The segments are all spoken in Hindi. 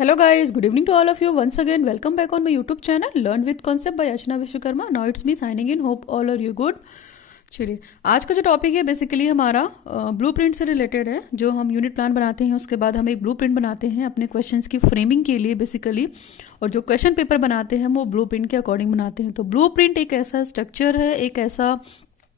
Hello guys, good evening to all of you. Once again, welcome back on my YouTube channel Learn with Concept by Archana Vishwakarma. Now it's me signing in. Hope all are you good. चलिए, आज का जो टॉपिक है बेसिकली हमारा ब्लूप्रिंट से रिलेटेड है. जो हम यूनिट प्लान बनाते हैं उसके बाद हम एक ब्लूप्रिंट बनाते हैं अपने क्वेश्चंस की फ्रेमिंग के लिए बेसिकली, और जो क्वेश्चन पेपर बनाते हैं वो ब्लूप्रिंट के अकॉर्डिंग बनाते हैं. तो ब्लूप्रिंट एक ऐसा स्ट्रक्चर है, एक ऐसा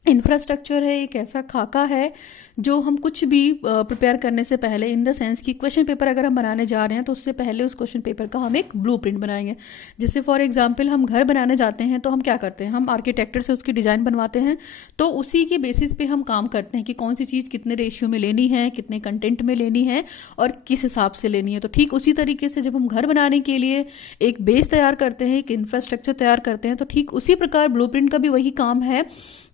इंफ्रास्ट्रक्चर है, एक ऐसा खाका है जो हम कुछ भी प्रिपेयर करने से पहले, इन द सेंस कि क्वेश्चन पेपर अगर हम बनाने जा रहे हैं तो उससे पहले उस क्वेश्चन पेपर का हम एक ब्लूप्रिंट बनाएंगे. जैसे फॉर एग्जांपल हम घर बनाने जाते हैं तो हम क्या करते हैं, हम आर्किटेक्टर से उसकी डिज़ाइन बनवाते हैं. तो उसी के बेसिस पे हम काम करते हैं कि कौन सी चीज़ कितने रेशियो में लेनी है, कितने कंटेंट में लेनी है और किस हिसाब से लेनी है. तो ठीक उसी तरीके से जब हम घर बनाने के लिए एक बेस तैयार करते हैं, एक इंफ्रास्ट्रक्चर तैयार करते हैं, तो ठीक उसी प्रकार ब्लूप्रिंट का भी वही काम है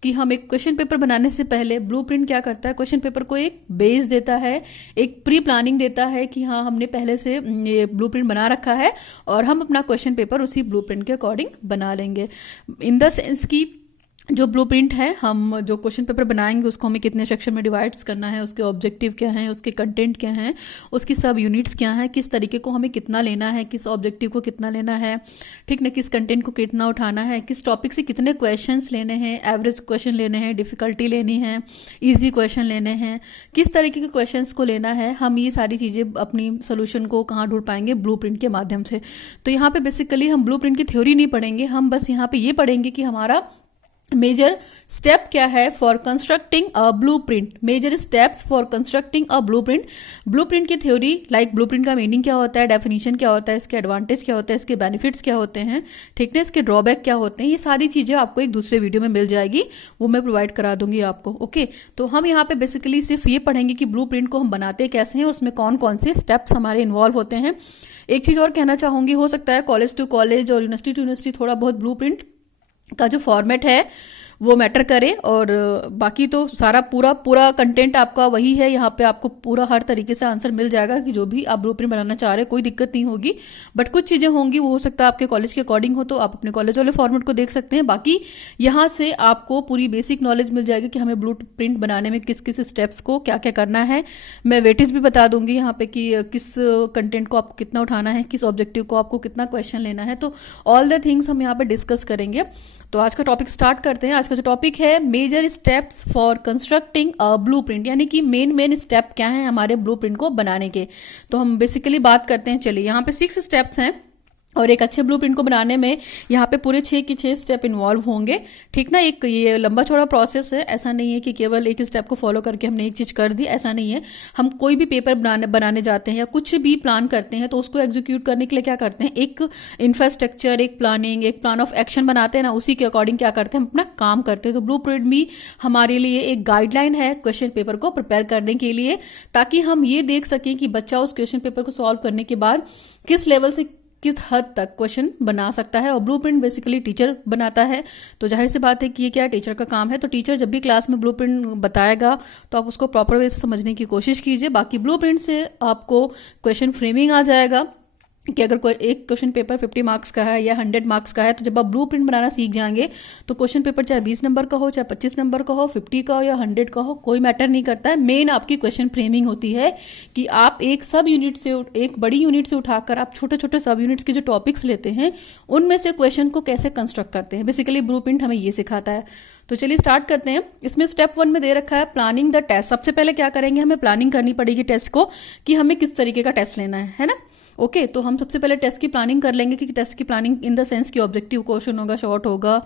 कि हम एक क्वेश्चन पेपर बनाने से पहले ब्लूप्रिंट क्या करता है, क्वेश्चन पेपर को एक बेस देता है, एक प्री प्लानिंग देता है कि हाँ हमने पहले से ये ब्लूप्रिंट बना रखा है और हम अपना क्वेश्चन पेपर उसी ब्लूप्रिंट के अकॉर्डिंग बना लेंगे. इन द सेंस की जो ब्लूप्रिंट है, हम जो क्वेश्चन पेपर बनाएंगे उसको हमें कितने सेक्शन में डिवाइड्स करना है, उसके ऑब्जेक्टिव क्या हैं, उसके कंटेंट क्या हैं, उसकी सब यूनिट्स क्या हैं, किस तरीके को हमें कितना लेना है, किस ऑब्जेक्टिव को कितना लेना है, ठीक ना, किस कंटेंट को कितना उठाना है, किस टॉपिक से कितने क्वेश्चंस लेने हैं, एवरेज क्वेश्चन लेने हैं, डिफिकल्टी लेनी है, ईजी क्वेश्चन लेने हैं, किस तरीके के क्वेश्चंस को लेना है. हम ये सारी चीज़ें अपनी सोल्यूशन को कहाँ ढूंढ पाएंगे, ब्लूप्रिंट के माध्यम से. तो यहाँ पे बेसिकली हम ब्लूप्रिंट की थ्योरी नहीं पढ़ेंगे, हम बस यहाँ पे ये पढ़ेंगे कि हमारा मेजर स्टेप क्या है for constructing a blueprint. Major steps for constructing a blueprint. Blueprint की थ्योरी, लाइक ब्लूप्रिंट का मीनिंग क्या होता है, डेफिनेशन क्या होता है, इसके एडवांटेज क्या होता है, इसके बेनिफिट्स क्या होते हैं, ठीक है, इसके ड्रॉबैक क्या होते हैं, ये सारी चीज़ें आपको एक दूसरे वीडियो में मिल जाएगी, वो मैं प्रोवाइड करा दूंगी आपको. ओके, तो हम यहाँ पे बेसिकली सिर्फ ये पढ़ेंगे कि ब्लूप्रिंट को हम बनाते कैसे हैं, उसमें कौन कौन से स्टेप्स हमारे इन्वॉल्व होते हैं. एक चीज़ और कहना चाहूँगी, हो सकता है कॉलेज टू कॉलेज और यूनिवर्सिटी टू यूनिवर्सिटी थोड़ा बहुत ब्लूप्रिंट का जो फॉर्मेट है वो मैटर करे, और बाकी तो सारा पूरा कंटेंट आपका वही है. यहाँ पे आपको पूरा हर तरीके से आंसर मिल जाएगा कि जो भी आप ब्लूप्रिंट बनाना चाह रहे हैं, कोई दिक्कत नहीं होगी. बट कुछ चीज़ें होंगी, वो हो सकता है आपके कॉलेज के अकॉर्डिंग हो, तो आप अपने कॉलेज वाले फॉर्मेट को देख सकते हैं. बाकी यहाँ से आपको पूरी बेसिक नॉलेज मिल जाएगी कि हमें ब्लूप्रिंट बनाने में किस किस स्टेप्स को क्या क्या करना है. मैं वेटेज भी बता दूंगी यहाँ पे कि किस कंटेंट को आपको कितना उठाना है, किस ऑब्जेक्टिव को आपको कितना क्वेश्चन लेना है. तो ऑल द थिंग्स हम यहाँ पे डिस्कस करेंगे. तो आज का टॉपिक स्टार्ट करते हैं. आज का जो टॉपिक है major steps for constructing a blueprint, यानी कि मेन स्टेप क्या है हमारे ब्लूप्रिंट को बनाने के. तो हम बेसिकली बात करते हैं. चलिए, यहाँ पे 6 स्टेप्स हैं और एक अच्छे ब्लूप्रिंट को बनाने में यहाँ पे पूरे 6 के 6 स्टेप इन्वॉल्व होंगे, ठीक ना. एक ये लंबा चौड़ा प्रोसेस है, ऐसा नहीं है कि केवल एक स्टेप को फॉलो करके हमने एक चीज़ कर दी, ऐसा नहीं है. हम कोई भी पेपर बनाने जाते हैं या कुछ भी प्लान करते हैं तो उसको एग्जीक्यूट करने के लिए क्या करते हैं, एक इंफ्रास्ट्रक्चर, एक प्लानिंग, एक प्लान ऑफ एक्शन बनाते हैं ना, उसी के अकॉर्डिंग क्या करते हैं, हम अपना काम करते हैं. तो ब्लूप्रिंट भी हमारे लिए एक गाइडलाइन है क्वेश्चन पेपर को प्रिपेयर करने के लिए, ताकि हम ये देख सकें कि बच्चा उस क्वेश्चन पेपर को सॉल्व करने के बाद किस लेवल से किस हद तक क्वेश्चन बना सकता है. और ब्लूप्रिंट बेसिकली टीचर बनाता है, तो जाहिर सी बात है कि ये क्या टीचर का काम है. तो टीचर जब भी क्लास में ब्लूप्रिंट बताएगा तो आप उसको प्रॉपर वे से समझने की कोशिश कीजिए. बाकी ब्लूप्रिंट से आपको क्वेश्चन फ्रेमिंग आ जाएगा कि अगर कोई एक क्वेश्चन पेपर 50 मार्क्स का है या 100 मार्क्स का है, तो जब आप ब्लूप्रिंट बनाना सीख जाएंगे तो क्वेश्चन पेपर चाहे 20 नंबर का हो, चाहे 25 नंबर का हो, 50 का हो या 100 का हो, कोई मैटर नहीं करता है. मेन आपकी क्वेश्चन फ्रेमिंग होती है कि आप एक सब यूनिट से, एक बड़ी यूनिट से उठाकर आप छोटे छोटे सब यूनिट्स के जो टॉपिक्स लेते हैं उनमें से क्वेश्चन को कैसे कंस्ट्रक्ट करते हैं. बेसिकली ब्लूप्रिंट हमें ये सिखाता है. तो चलिए स्टार्ट करते हैं. इसमें स्टेप 1 में दे रखा है प्लानिंग द टेस्ट. सबसे पहले क्या करेंगे, हमें प्लानिंग करनी पड़ेगी टेस्ट को, कि हमें किस तरीके का टेस्ट लेना है ना. ओके, तो हम सबसे पहले टेस्ट की प्लानिंग कर लेंगे कि टेस्ट की प्लानिंग इन द सेंस की ऑब्जेक्टिव क्वेश्चन होगा, शॉर्ट होगा,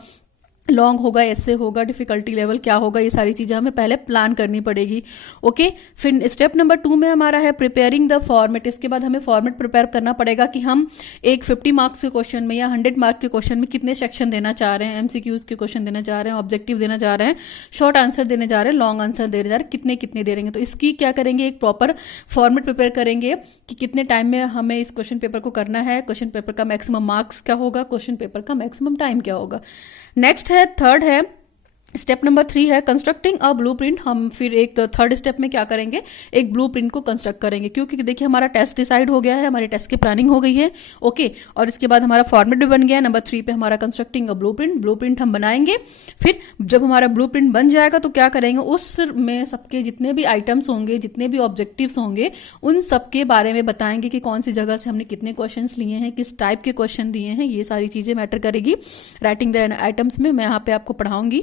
लॉन्ग होगा, ऐसे होगा, डिफिकल्टी लेवल क्या होगा, ये सारी चीज़ें हमें पहले प्लान करनी पड़ेगी. ओके, फिर स्टेप नंबर 2 में हमारा है प्रिपेयरिंग द फॉर्मेट. इसके बाद हमें फॉर्मेट प्रिपेयर करना पड़ेगा कि हम एक 50 मार्क्स के क्वेश्चन में या 100 मार्क्स के क्वेश्चन में कितने सेक्शन देना चाह रहे हैं, एमसीक्यूज के क्वेश्चन देना चाह रहे हैं, ऑब्जेक्टिव देना चाह रहे हैं, शॉर्ट आंसर देने जा रहे हैं, लॉन्ग आंसर देने जा रहे हैं, कितने कितने दे रहे हैं. तो इसकी क्या करेंगे, एक प्रॉपर फॉर्मेट प्रिपेयर करेंगे कि कितने टाइम में हमें इस क्वेश्चन पेपर को करना है, क्वेश्चन पेपर का मैक्सिमम मार्क्स क्या होगा, क्वेश्चन पेपर का मैक्सिमम टाइम क्या होगा. नेक्स्ट है, थर्ड है स्टेप नंबर 3 है कंस्ट्रक्टिंग अ ब्लूप्रिंट। हम फिर एक थर्ड स्टेप में क्या करेंगे, एक ब्लूप्रिंट को कंस्ट्रक्ट करेंगे, क्योंकि देखिए हमारा टेस्ट डिसाइड हो गया है, हमारे टेस्ट की प्लानिंग हो गई है, ओके। और इसके बाद हमारा फॉर्मेट भी बन गया है। नंबर 3 पे हमारा कंस्ट्रक्टिंग अ ब्लूप्रिंट हम बनाएंगे। फिर जब हमारा ब्लूप्रिंट बन जाएगा तो क्या करेंगे, उसमें सबके जितने भी आइटम्स होंगे, जितने भी ऑब्जेक्टिव्स होंगे, उन सबके बारे में बताएंगे कि कौन सी जगह से हमने कितने क्वेश्चन लिए हैं, किस टाइप के क्वेश्चन दिए हैं, ये सारी चीजें मैटर करेगी राइटिंग द आइटम्स में। मैं यहाँ पे आपको पढ़ाऊंगी।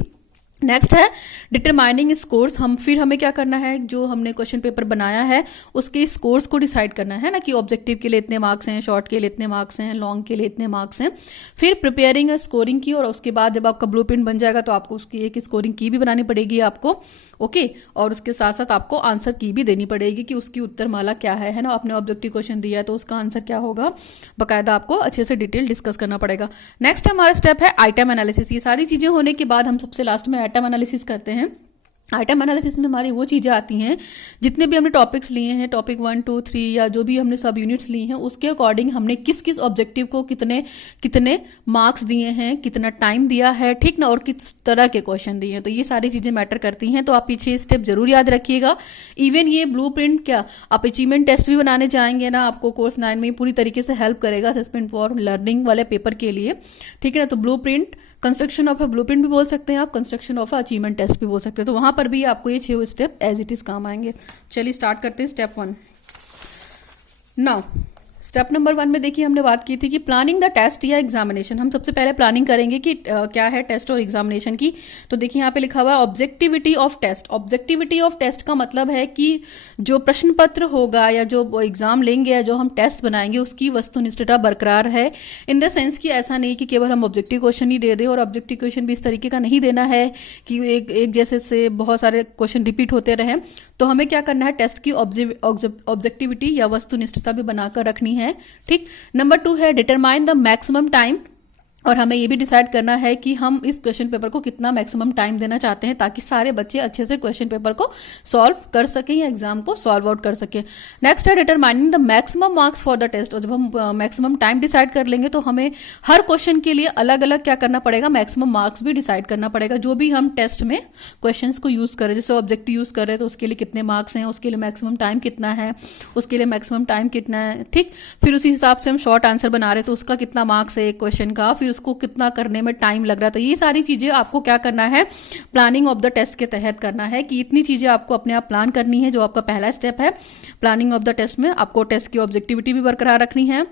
नेक्स्ट है डिटरमाइनिंग स्कोर्स। हमें क्या करना है, जो हमने क्वेश्चन पेपर बनाया है उसके स्कोर्स को डिसाइड करना है ना, कि ऑब्जेक्टिव के लिए इतने मार्क्स हैं, शॉर्ट के लिए इतने मार्क्स हैं, लॉन्ग के लिए इतने मार्क्स हैं। फिर प्रिपेयरिंग स्कोरिंग की, और उसके बाद जब आपका ब्लूप्रिंट बन जाएगा तो आपको उसकी एक स्कोरिंग की भी बनानी पड़ेगी आपको, ओके। और उसके साथ साथ आपको आंसर की भी देनी पड़ेगी कि उसकी उत्तर माला क्या है ना। आपने ऑब्जेक्टिव क्वेश्चन दिया है तो उसका आंसर क्या होगा, बाकायदा आपको अच्छे से डिटेल डिस्कस करना पड़ेगा। नेक्स्ट हमारा स्टेप है आइटम एनालिसिस। ये सारी चीजें होने के बाद हम सबसे लास्ट में आइटम एनालिसिस करते हैं। आइटम एनालिसिस में हमारी वो चीज़ें आती हैं, जितने भी हमने टॉपिक्स लिए हैं, टॉपिक 1, 2, 3 या जो भी हमने सब यूनिट्स लिए हैं, उसके अकॉर्डिंग हमने किस किस ऑब्जेक्टिव को कितने कितने मार्क्स दिए हैं, कितना टाइम दिया है, ठीक ना, और किस तरह के क्वेश्चन दिए हैं। तो ये सारी चीज़ें मैटर करती हैं। तो आप पीछे स्टेप जरूर याद रखिएगा। इवन ये ब्लूप्रिंट क्या, आप अचीवमेंट टेस्ट भी बनाने जाएंगे ना, आपको कोर्स 9 में पूरी तरीके से हेल्प करेगा असेसमेंट फॉर लर्निंग वाले पेपर के लिए, ठीक है ना। तो blueprint, construction of a blueprint भी बोल सकते हैं आप, construction of a achievement test भी बोल सकते हैं। तो वहां पर भी आपको ये 6 स्टेप एज इट इज काम आएंगे। चलिए स्टार्ट करते हैं स्टेप 1 नाउ। स्टेप नंबर 1 में देखिए हमने बात की थी कि प्लानिंग द टेस्ट या एग्जामिनेशन। हम सबसे पहले प्लानिंग करेंगे कि क्या है टेस्ट और एग्जामिनेशन की। तो देखिए यहाँ पे लिखा हुआ है objectivity of test. Objectivity of test का मतलब है कि जो प्रश्न पत्र होगा या जो एग्जाम लेंगे या जो हम टेस्ट बनाएंगे उसकी वस्तुनिष्ठता बरकरार है, इन द सेंस कि ऐसा नहीं कि केवल हम ऑब्जेक्टिव क्वेश्चन ही दे दें, और ऑब्जेक्टिव क्वेश्चन भी इस तरीके का नहीं देना है कि एक जैसे से बहुत सारे क्वेश्चन रिपीट होते रहे। तो हमें क्या करना है, टेस्ट की ऑब्जेक्टिविटी या वस्तुनिष्ठता भी बनाकर रखनी है, ठीक। नंबर 2 है डिटरमाइन द मैक्सिमम टाइम। और हमें ये भी डिसाइड करना है कि हम इस क्वेश्चन पेपर को कितना मैक्सिमम टाइम देना चाहते हैं, ताकि सारे बच्चे अच्छे से क्वेश्चन पेपर को सॉल्व कर सकें या एग्जाम को सॉल्व आउट कर सकें। नेक्स्ट है determining the maximum marks for the test. और जब हम मैक्सिमम टाइम डिसाइड कर लेंगे तो हमें हर क्वेश्चन के लिए अलग अलग क्या करना पड़ेगा, मैक्सिमम मार्क्स भी डिसाइड करना पड़ेगा। जो भी हम टेस्ट में क्वेश्चन को यूज करें, जैसे ऑब्जेक्टिव यूज कर रहे हैं तो उसके लिए कितने मार्क्स हैं, उसके लिए मैक्सिमम टाइम कितना है, उसके लिए मैक्सिमम टाइम कितना है, ठीक। फिर उसी हिसाब से हम शॉर्ट आंसर बना रहे हैं तो उसका कितना मार्क्स है एक क्वेश्चन का, फिर उसको कितना करने में टाइम लग रहा है। तो ये सारी चीजें आपको क्या करना है, प्लानिंग ऑफ द टेस्ट के तहत करना है, कि इतनी चीजें आपको अपने आप प्लान करनी है। जो आपका पहला स्टेप है प्लानिंग ऑफ द टेस्ट में, आपको टेस्ट की ऑब्जेक्टिविटी भी बरकरार रखनी है,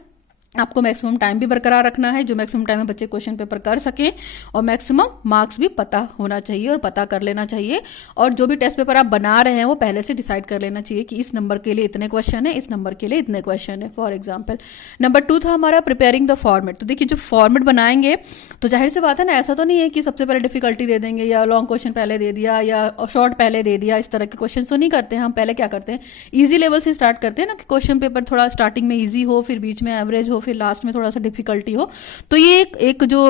आपको मैक्सिमम टाइम भी बरकरार रखना है, जो मैक्सिमम टाइम में बच्चे क्वेश्चन पेपर कर सकें, और मैक्सिमम मार्क्स भी पता होना चाहिए और पता कर लेना चाहिए। और जो भी टेस्ट पेपर आप बना रहे हैं वो पहले से डिसाइड कर लेना चाहिए कि इस नंबर के लिए इतने क्वेश्चन है, इस नंबर के लिए इतने क्वेश्चन है, फॉर एग्जाम्पल। नंबर 2 था हमारा प्रिपेयरिंग द फॉर्मेट। तो देखिए जो फॉर्मेट बनाएंगे तो जाहिर सी बात है ना, ऐसा तो नहीं है कि सबसे पहले डिफिकल्टी दे देंगे या लॉन्ग क्वेश्चन पहले दे दिया या शॉर्ट पहले दे दिया, इस तरह के क्वेश्चन तो नहीं करते हैं। हम पहले क्या करते हैं, ईजी लेवल से स्टार्ट करते हैं ना, कि क्वेश्चन पेपर थोड़ा स्टार्टिंग में ईजी हो, फिर बीच में एवरेज हो, फिर लास्ट में थोड़ा सा डिफिकल्टी हो। तो ये एक जो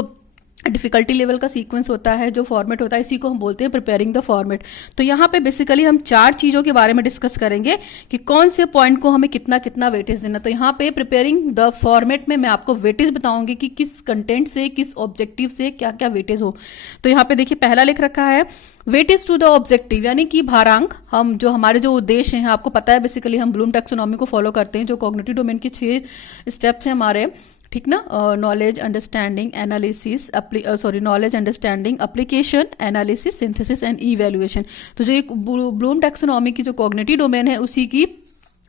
डिफिकल्टी लेवल का सीक्वेंस होता है, जो फॉर्मेट होता है, इसी को हम बोलते हैं प्रिपेयरिंग द फॉर्मेट। तो यहाँ पे बेसिकली हम 4 चीजों के बारे में डिस्कस करेंगे कि कौन से पॉइंट को हमें कितना कितना वेटेज देना। तो यहाँ पे प्रिपेयरिंग द फॉर्मेट में मैं आपको वेटेज बताऊंगी कि किस कंटेंट से, किस ऑब्जेक्टिव से क्या क्या वेटेज हो। तो यहाँ पे देखिए पहला लिख रखा है वेटेज टू द ऑब्जेक्टिव, यानी कि भारांक। हम जो हमारे जो उद्देश्य हैं, आपको पता है बेसिकली हम ब्लूम टैक्सोनॉमी को फॉलो करते हैं, जो कॉग्निटिव डोमेन के 6 स्टेप्स हैं हमारे, ठीक ना। Knowledge, understanding, analysis, knowledge, understanding, application, analysis, synthesis and evaluation. तो जो एक ब्लूम टैक्सोनॉमी की जो कॉग्निटिव डोमेन है उसी की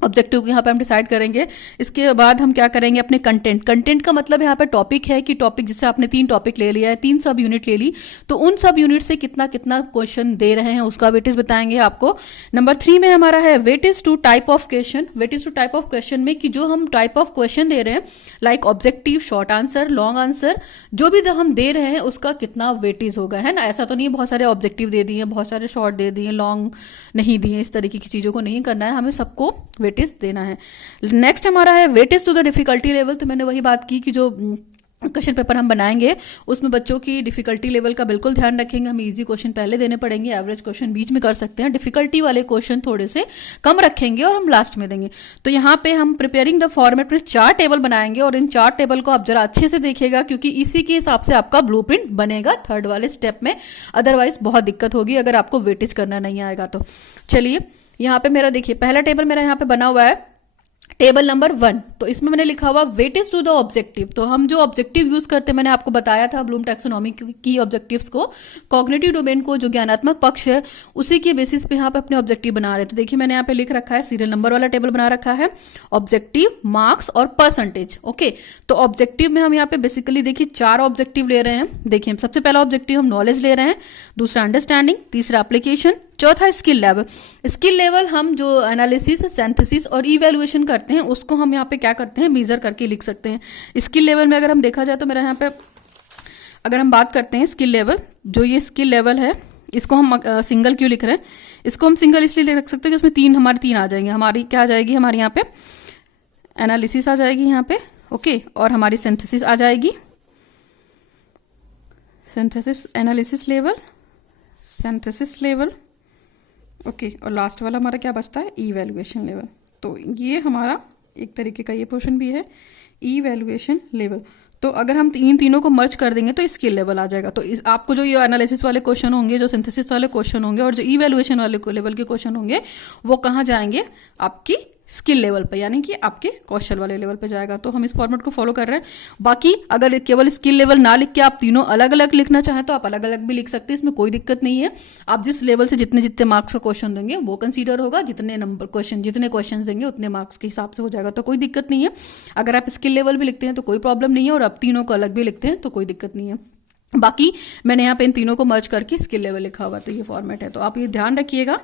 ऑब्जेक्टिव को यहाँ पे हम डिसाइड करेंगे। इसके बाद हम क्या करेंगे, अपने कंटेंट का मतलब यहाँ पे टॉपिक है, कि टॉपिक जैसे आपने 3 टॉपिक ले लिया है, 3 सब यूनिट ले ली, तो उन सब यूनिट से कितना कितना क्वेश्चन दे रहे हैं उसका वेटेज बताएंगे आपको। नंबर 3 में हमारा है weightage to type of question. Weightage to type of question में कि जो हम टाइप ऑफ क्वेश्चन दे रहे हैं, like objective, short answer, long answer, जो भी जो हम दे रहे हैं उसका कितना वेटेज होगा, है ना। ऐसा तो नहीं बहुत सारे ऑब्जेक्टिव दे दिए, बहुत सारे शॉर्ट दे दिए, लॉन्ग नहीं दिए, इस तरीके की चीजों को नहीं करना है, हमें सबको वेटेज देना है। नेक्स्ट हमारा है weightage to the difficulty level. तो मैंने वही बात की कि जो क्वेश्चन पेपर हम बनाएंगे उसमें बच्चों की डिफिकल्टी लेवल का बिल्कुल ध्यान रखेंगे। हम इजी क्वेश्चन पहले देने पड़ेंगे, एवरेज क्वेश्चन बीच में कर सकते हैं, डिफिकल्टी वाले क्वेश्चन थोड़े से कम रखेंगे और हम लास्ट में देंगे। तो यहाँ पे हम प्रिपेयरिंग द फॉर्मेट में 4 टेबल बनाएंगे और इन 4 टेबल को आप जरा अच्छे से देखिएगा क्योंकि इसी के हिसाब से आपका ब्लूप्रिंट बनेगा थर्ड वाले स्टेप में। अदरवाइज बहुत दिक्कत होगी अगर आपको वेटेज करना नहीं आएगा तो। चलिए यहाँ पे मेरा देखिए पहला टेबल मेरा यहाँ पे बना हुआ है टेबल नंबर 1। तो इसमें मैंने लिखा हुआ वेटेज टू द ऑब्जेक्टिव। तो हम जो ऑब्जेक्टिव यूज करते हैं, मैंने आपको बताया था ब्लूम टैक्सोनॉमी की ऑब्जेक्टिव्स को, कॉग्निटिव डोमेन को जो ज्ञानात्मक पक्ष है उसी के बेसिस पे यहाँ पे अपने ऑब्जेक्टिव बना रहे हैं। तो देखिए मैंने यहाँ पे लिख रखा है, सीरियल नंबर वाला टेबल बना रखा है, ऑब्जेक्टिव, मार्क्स और परसेंटेज। ओके, तो ऑब्जेक्टिव में हम यहाँ पे बेसिकली देखिए 4 ऑब्जेक्टिव ले रहे हैं। देखिए सबसे पहला ऑब्जेक्टिव हम नॉलेज ले रहे हैं, दूसरा अंडरस्टैंडिंग, तीसरा एप्लीकेशन, चौथा स्किल लेवल। स्किल लेवल हम जो एनालिसिस, सिंथेसिस और इवैल्यूएशन करते हैं उसको हम यहाँ पे क्या करते हैं, मेजर करके लिख सकते हैं। स्किल लेवल में अगर हम देखा जाए तो मेरा यहाँ पे अगर हम बात करते हैं स्किल लेवल, जो ये स्किल लेवल है इसको हम सिंगल क्यों लिख रहे हैं, इसको हम सिंगल इसलिए लिख सकते हैं कि इसमें हमारे तीन आ जाएंगे। हमारी क्या आ जाएगी, हमारे यहाँ पे एनालिसिस आ जाएगी यहाँ पे, ओके, और हमारी सिंथेसिस आ जाएगी, synthesis analysis level, synthesis level, okay, और लास्ट वाला हमारा क्या बचता है, इवैल्यूएशन लेवल। तो ये हमारा एक तरीके का ये पोर्शन भी है, इवैल्यूएशन लेवल। तो अगर हम तीनों को मर्ज कर देंगे तो स्किल लेवल आ जाएगा। तो इस आपको जो ये एनालिसिस वाले क्वेश्चन होंगे, जो सिंथेसिस वाले क्वेश्चन होंगे और जो इवैल्यूएशन वाले लेवल के क्वेश्चन होंगे वो कहाँ जाएंगे, आपकी स्किल लेवल पे, यानी कि आपके कौशल वाले लेवल पे जाएगा। तो हम इस फॉर्मेट को फॉलो कर रहे हैं। बाकी अगर केवल स्किल लेवल ना लिख के आप तीनों अलग अलग लिखना चाहें तो आप अलग अलग भी लिख सकते हैं, इसमें कोई दिक्कत नहीं है। आप जिस लेवल से जितने जितने मार्क्स का क्वेश्चन देंगे वो कंसीडर होगा, जितने क्वेश्चन देंगे उतने मार्क्स के हिसाब से हो जाएगा, तो कोई दिक्कत नहीं है। अगर आप स्किल लेवल भी लिखते हैं तो कोई प्रॉब्लम नहीं है, और आप तीनों को अलग भी लिखते हैं तो कोई दिक्कत नहीं है। बाकी मैंने यहाँ पे इन तीनों को मर्ज करके स्किल लेवल लिखा हुआ, तो ये फॉर्मेट है, तो आप ये ध्यान रखिएगा,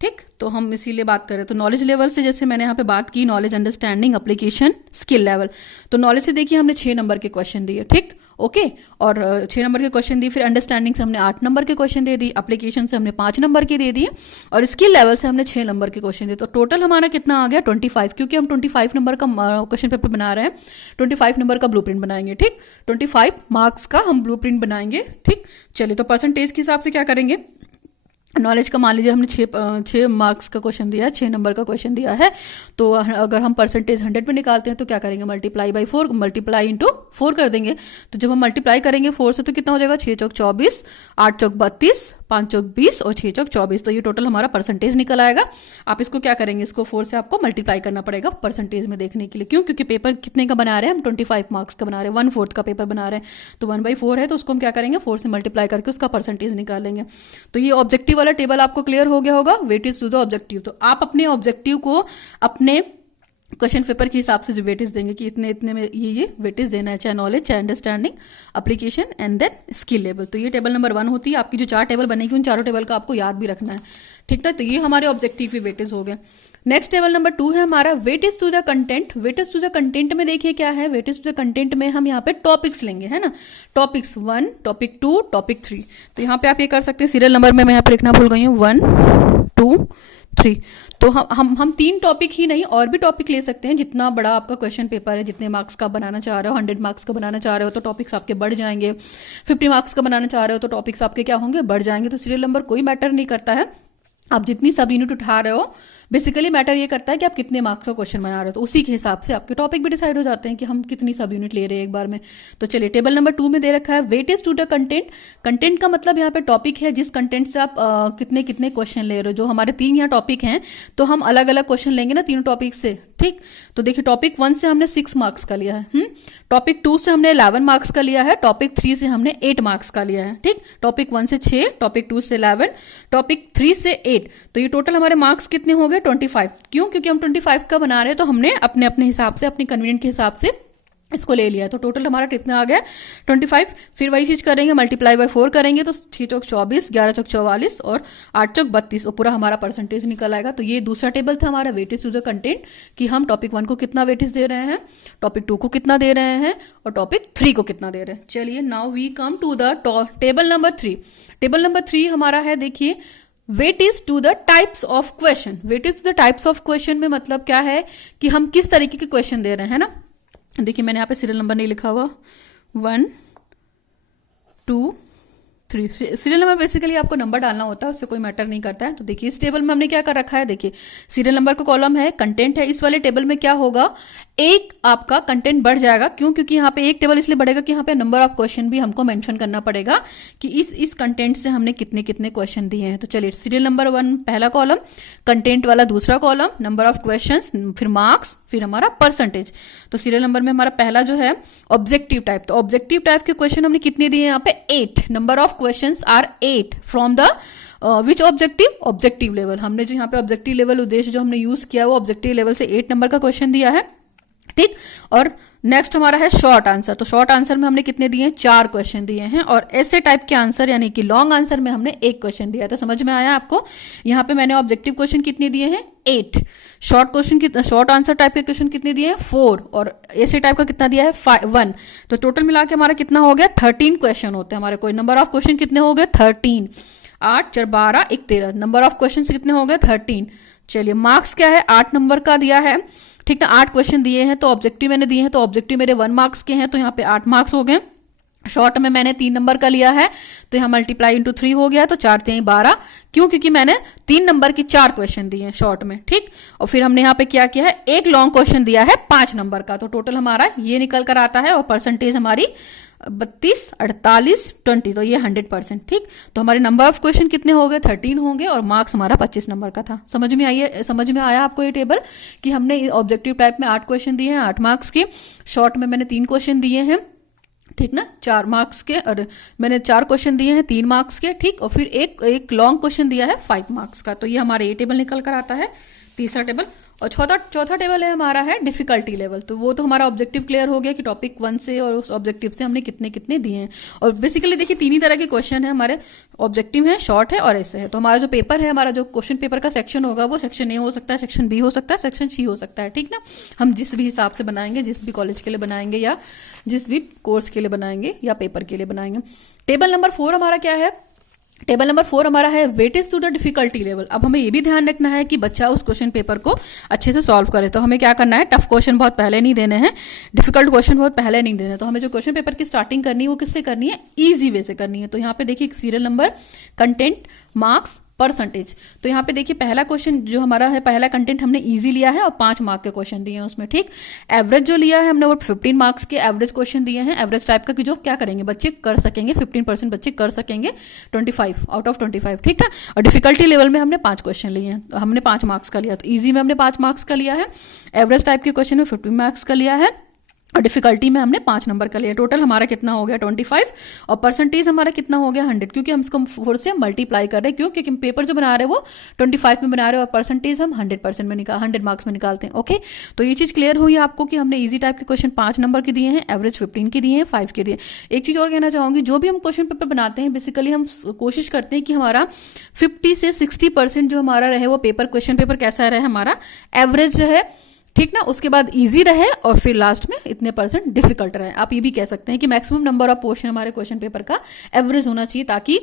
ठीक। तो हम इसीलिए बात करें तो नॉलेज लेवल से, जैसे मैंने यहाँ पे बात की, knowledge, understanding, application, skill level. तो नॉलेज से देखिए हमने 6 नंबर के क्वेश्चन दिए, ठीक, ओके, और 6 नंबर के क्वेश्चन दिए। फिर अंडरस्टैंडिंग से हमने 8 नंबर के क्वेश्चन दे दिए, एप्लीकेशन से हमने 5 नंबर के दे दिए, और स्किल लेवल से हमने 6 नंबर के क्वेश्चन दिए। तो टोटल हमारा कितना आ गया, 25, क्योंकि हम 25 नंबर का क्वेश्चन पेपर बना रहे हैं, 25 नंबर का ब्लूप्रिंट बनाएंगे, ठीक, 25 मार्क्स का हम ब्लूप्रिंट बनाएंगे, ठीक। चलिए, तो परसेंटेज के हिसाब से क्या करेंगे, नॉलेज का मान लीजिए हमने 6 मार्क्स का क्वेश्चन दिया है, 6 नंबर का क्वेश्चन दिया है, तो अगर हम परसेंटेज 100 में निकालते हैं तो क्या करेंगे, मल्टीप्लाई बाई 4, मल्टीप्लाई इंटू 4 कर देंगे। तो जब हम मल्टीप्लाई करेंगे 4 से तो कितना हो जाएगा, 6 चौक 24, 8 चौक 32, 5 चौक 20 और 6 चौक 24। तो ये टोटल हमारा परसेंटेज निकल आएगा। आप इसको क्या करेंगे, इसको 4 से आपको मल्टीप्लाई करना पड़ेगा परसेंटेज में देखने के लिए। क्यों, क्योंकि पेपर कितने का बना रहे हैं हम, 25 मार्क्स का बना रहे हैं, 1/4 का पेपर बना रहे हैं, तो 1/4 है, तो उसको हम क्या करेंगे, 4 से मल्टीप्लाई करके उसका परसेंटेज निकालेंगे। तो ये ऑब्जेक्टिव वाला टेबल आपको क्लियर हो गया होगा, वेटेज टू द ऑब्जेक्टिव। तो आप अपने ऑब्जेक्टिव को अपने क्वेश्चन पेपर के हिसाब से जो वेटेज देंगे कि इतने इतने में ये वेटेज देना है, चाहे नॉलेज, चाहे understanding, application and then skill level. तो ये टेबल नंबर 1 होती है। आपकी जो 4 टेबल बनेगी उन चारों टेबल का आपको याद भी रखना है, ठीक ना। तो ये हमारे ऑब्जेक्टिव की वेटेज हो गए। नेक्स्ट टेबल नंबर 2 है हमारा weightage to the content. Weightage to the content में देखिए क्या है, वेटेज टू द कंटेंट में हम यहाँ पे टॉपिक्स लेंगे, है ना, टॉपिक्स 1, टॉपिक 2, टॉपिक 3। तो यहाँ पे आप ये कर सकते हैं, सीरियल नंबर में मैं यहाँ पे लिखना भूल गई हूँ, 1, 2, 3। तो हम 3 टॉपिक ही नहीं और भी टॉपिक ले सकते हैं। जितना बड़ा आपका क्वेश्चन पेपर है, जितने मार्क्स का बनाना चाह रहे हो, 100 मार्क्स का बनाना चाह रहे हो तो टॉपिक्स आपके बढ़ जाएंगे, 50 मार्क्स का बनाना चाह रहे हो तो टॉपिक्स आपके क्या होंगे, बढ़ जाएंगे। तो सीरियल नंबर कोई मैटर नहीं करता है, आप जितनी सब यूनिट उठा रहे हो, बेसिकली मैटर ये करता है कि आप कितने मार्क्स का क्वेश्चन बना रहे हो, तो उसी के हिसाब से आपके टॉपिक भी डिसाइड हो जाते हैं कि हम कितनी सब यूनिट ले रहे हैं एक बार में। तो चलिए, टेबल नंबर 2 में दे रखा है weightage to the content. Content का मतलब यहाँ पे टॉपिक है, जिस कंटेंट से आप कितने कितने क्वेश्चन ले रहे हो। जो हमारे 3 यहाँ टॉपिक हैं तो हम अलग अलग क्वेश्चन लेंगे ना तीनों टॉपिक से, ठीक। तो देखिए, टॉपिक 1 से हमने 6 मार्क्स का लिया है, टॉपिक 2 से हमने 11 मार्क्स का लिया है, टॉपिक 3 से हमने 8 मार्क्स का लिया है, ठीक। टॉपिक 1 से 6, टॉपिक 2 से 11, टॉपिक 3 से 8। तो ये टोटल हमारे मार्क्स कितने हो गए, 25। क्यों, क्योंकि हम 25 का बना रहे हैं तो हमने अपने अपने हिसाब से, अपने कन्वीनियंट के हिसाब से इसको ले लिया। तो टोटल हमारा कितना आ गया, 25। फिर वही चीज करेंगे, मल्टीप्लाई बाय 4 करेंगे तो 6 चौक 24, 11 चौक 44 और 8 चौक 32, और पूरा हमारा परसेंटेज निकल आएगा। तो ये दूसरा टेबल था हमारा वेटेज टू द कंटेंट, कि हम टॉपिक 1 को कितना वेटेज दे रहे हैं, टॉपिक 2 को कितना दे रहे हैं और टॉपिक 3 को कितना दे रहे हैं। चलिए, now we come to the table number 3। Table number 3 हमारा है, देखिए, weightage to the types of question. Weightage to the types of question में मतलब क्या है कि हम किस तरीके के क्वेश्चन दे रहे हैं ना। देखिए, मैंने यहाँ पे सीरियल नंबर नहीं लिखा हुआ, 1 2 3। सीरियल नंबर बेसिकली आपको नंबर डालना होता है, उससे कोई मैटर नहीं करता है। तो देखिए इस टेबल में हमने क्या कर रखा है, देखिए सीरियल नंबर का कॉलम है, कंटेंट है। इस वाले टेबल में क्या होगा, एक आपका कंटेंट बढ़ जाएगा। क्यों? क्योंकि यहाँ पे एक टेबल इसलिए बढ़ेगा कि यहाँ पे नंबर ऑफ क्वेश्चन भी हमको मेंशन करना पड़ेगा कि इस कंटेंट से हमने कितने कितने क्वेश्चन दिए हैं। तो चलिए सीरियल नंबर 1 पहला कॉलम, कंटेंट वाला दूसरा कॉलम, नंबर ऑफ क्वेश्चन, फिर मार्क्स, फिर हमारा परसेंटेज। तो सीरियल नंबर में हमारा पहला जो है ऑब्जेक्टिव टाइप, तो ऑब्जेक्टिव टाइप के क्वेश्चन हमने कितने दिए हैं यहाँ पे 8। Number of questions are 8 from the which objective level. हमने जो यहाँ पे ऑब्जेक्टिव लेवल उद्देश्य जो हमने यूज किया वो ऑब्जेक्टिव लेवल से 8 नंबर का क्वेश्चन दिया है, ठीक। और नेक्स्ट हमारा है शॉर्ट आंसर। तो शॉर्ट आंसर में हमने कितने दिए हैं, 4 क्वेश्चन दिए हैं। और ऐसे टाइप के आंसर यानी कि लॉन्ग आंसर में हमने 1 क्वेश्चन दिया है। तो समझ में आया आपको, यहाँ पे मैंने ऑब्जेक्टिव क्वेश्चन कितने दिए हैं 8, शॉर्ट आंसर टाइप के क्वेश्चन कितने दिए हैं 4, और ऐसे टाइप का कितना दिया है 1। तो टोटल मिला के हमारा कितना हो गया 13 क्वेश्चन होते हैं हमारे। कोई नंबर ऑफ क्वेश्चन कितने हो गए 13, 8 4 12 1 13, नंबर ऑफ क्वेश्चन कितने हो गए 13। चलिए मार्क्स क्या है, 8 नंबर का दिया है, ठीक ना। 8 क्वेश्चन दिए हैं तो ऑब्जेक्टिव मैंने दिए हैं, तो ऑब्जेक्टिव मेरे 1 मार्क्स के हैं, तो यहाँ पे 8 मार्क्स हो गए। शॉर्ट में मैंने 3 नंबर का लिया है, तो यहाँ मल्टीप्लाई इंटू 3 हो गया, तो 4 3 12। क्यों? क्योंकि मैंने 3 नंबर की 4 क्वेश्चन दिए हैं शॉर्ट में, ठीक। और फिर हमने यहाँ पे क्या किया है, एक लॉन्ग क्वेश्चन दिया है 5 नंबर का। तो टोटल हमारा ये निकल कर आता है, और परसेंटेज हमारी 32 48 20, तो ये 100%, ठीक। तो हमारे नंबर ऑफ क्वेश्चन कितने हो गए 13 होंगे, और मार्क्स हमारा 25 नंबर का था। समझ में आया आपको ये टेबल कि हमने ऑब्जेक्टिव टाइप में 8 क्वेश्चन दिए हैं 8 मार्क्स के, शॉर्ट में मैंने 3 क्वेश्चन दिए हैं, ठीक ना, 4 मार्क्स के, और मैंने 4 क्वेश्चन दिए हैं 3 मार्क्स के, ठीक। और फिर एक लॉन्ग क्वेश्चन दिया है 5 मार्क्स का। तो ये हमारा ये टेबल निकल कर आता है, तीसरा टेबल। और चौथा टेबल है हमारा है डिफिकल्टी लेवल। तो वो तो हमारा ऑब्जेक्टिव क्लियर हो गया कि टॉपिक 1 से और उस ऑब्जेक्टिव से हमने कितने कितने दिए हैं। और बेसिकली देखिए 3 ही तरह के क्वेश्चन है हमारे, ऑब्जेक्टिव है, शॉर्ट है और ऐसे है। तो हमारा जो पेपर है, हमारा जो क्वेश्चन पेपर का सेक्शन होगा वो सेक्शन ए हो सकता है, सेक्शन बी हो सकता है, सेक्शन सी हो सकता है, ठीक ना। हम जिस भी हिसाब से बनाएंगे, जिस भी कॉलेज के लिए बनाएंगे या जिस भी कोर्स के लिए बनाएंगे या पेपर के लिए बनाएंगे। टेबल नंबर 4 हमारा क्या है, टेबल नंबर 4 हमारा है weightage to the difficulty level. अब हमें ये भी ध्यान रखना है कि बच्चा उस क्वेश्चन पेपर को अच्छे से सॉल्व करे। तो हमें क्या करना है, टफ क्वेश्चन बहुत पहले नहीं देने हैं, डिफिकल्ट क्वेश्चन बहुत पहले नहीं देने। तो हमें जो क्वेश्चन पेपर की स्टार्टिंग करनी है वो किससे करनी है, इजी वे से करनी है। तो यहाँ पे देखिए serial number, content, marks, percentage. तो यहाँ पे देखिए पहला क्वेश्चन जो हमारा है, पहला कंटेंट हमने इजी लिया है और 5 मार्क के क्वेश्चन दिए हैं उसमें, ठीक। एवरेज जो लिया है हमने वो 15 मार्क्स के एवरेज क्वेश्चन दिए हैं, एवरेज टाइप का कि जो क्या करेंगे बच्चे कर सकेंगे, 15% बच्चे कर सकेंगे, 25 आउट ऑफ 25, ठीक ना। और डिफिकल्टी लेवल में हमने 5 क्वेश्चन लिए हैं, तो हमने 5 मार्क्स का लिया। तो ईजी में हमने 5 मार्क्स का लिया है, एवरेज टाइप के क्वेश्चन में 15 मार्क्स का लिया है, और डिफिकल्टी में हमने 5 नंबर का लिया। टोटल हमारा कितना हो गया 25, और परसेंटेज हमारा कितना हो गया 100, क्योंकि हम इसको 4 से मल्टीप्लाई कर रहे हैं। क्यों? क्योंकि पेपर जो बना रहे हैं वो 25 में बना रहे हैं, और परसेंटेज हम 100% में 100 मार्क्स में निकालते हैं। ओके, तो ये चीज क्लियर हुई आपको कि हमने इजी टाइप के क्वेश्चन 5 नंबर के दिए हैं, एवरेज 15 के दिए हैं, 5 के दिए। एक चीज और कहना चाहूंगी, जो भी हम क्वेश्चन पेपर बनाते हैं बेसिकली हम कोशिश करते हैं कि हमारा 50 से 60% जो हमारा रहे वो पेपर, क्वेश्चन पेपर कैसा रहे हमारा, एवरेज रहे, ठीक ना। उसके बाद इजी रहे, और फिर लास्ट में इतने % डिफिकल्ट रहे। आप ये भी कह सकते हैं कि मैक्सिमम नंबर ऑफ पोर्शन हमारे क्वेश्चन पेपर का एवरेज होना चाहिए, ताकि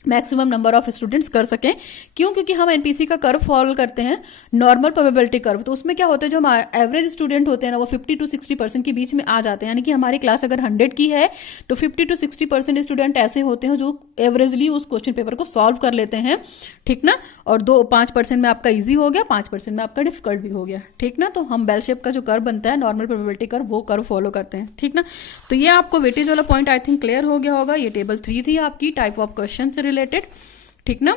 मैक्सिमम नंबर ऑफ स्टूडेंट्स कर सकें। क्यों? क्योंकि हम एनपीसी का कर्व फॉलो करते हैं, नॉर्मल प्रोबेबिलिटी कर्व। तो उसमें क्या होता है, जो हमारे एवरेज स्टूडेंट होते हैं ना वो 50 to 60% के बीच में आ जाते हैं। यानी कि हमारी क्लास अगर 100 की है तो 50 to 60% स्टूडेंट ऐसे होते हैं जो एवरेजली उस क्वेश्चन पेपर को सॉल्व कर लेते हैं, ठीक ना। और 5% में आपका ईजी हो गया, 5% में आपका डिफिकल्ट भी हो गया, ठीक ना। तो हम बेल शेप का जो कर्व बनता है, नॉर्मल प्रोबेबिलिटी कर्व, वो कर्व फॉलो करते हैं, ठीक ना। तो ये आपको वेटेज वाला पॉइंट आई थिंक क्लियर हो गया होगा। ये टेबल 3 थी आपकी टाइप ऑफ क्वेश्चन से रिलेटेड, ठीक ना।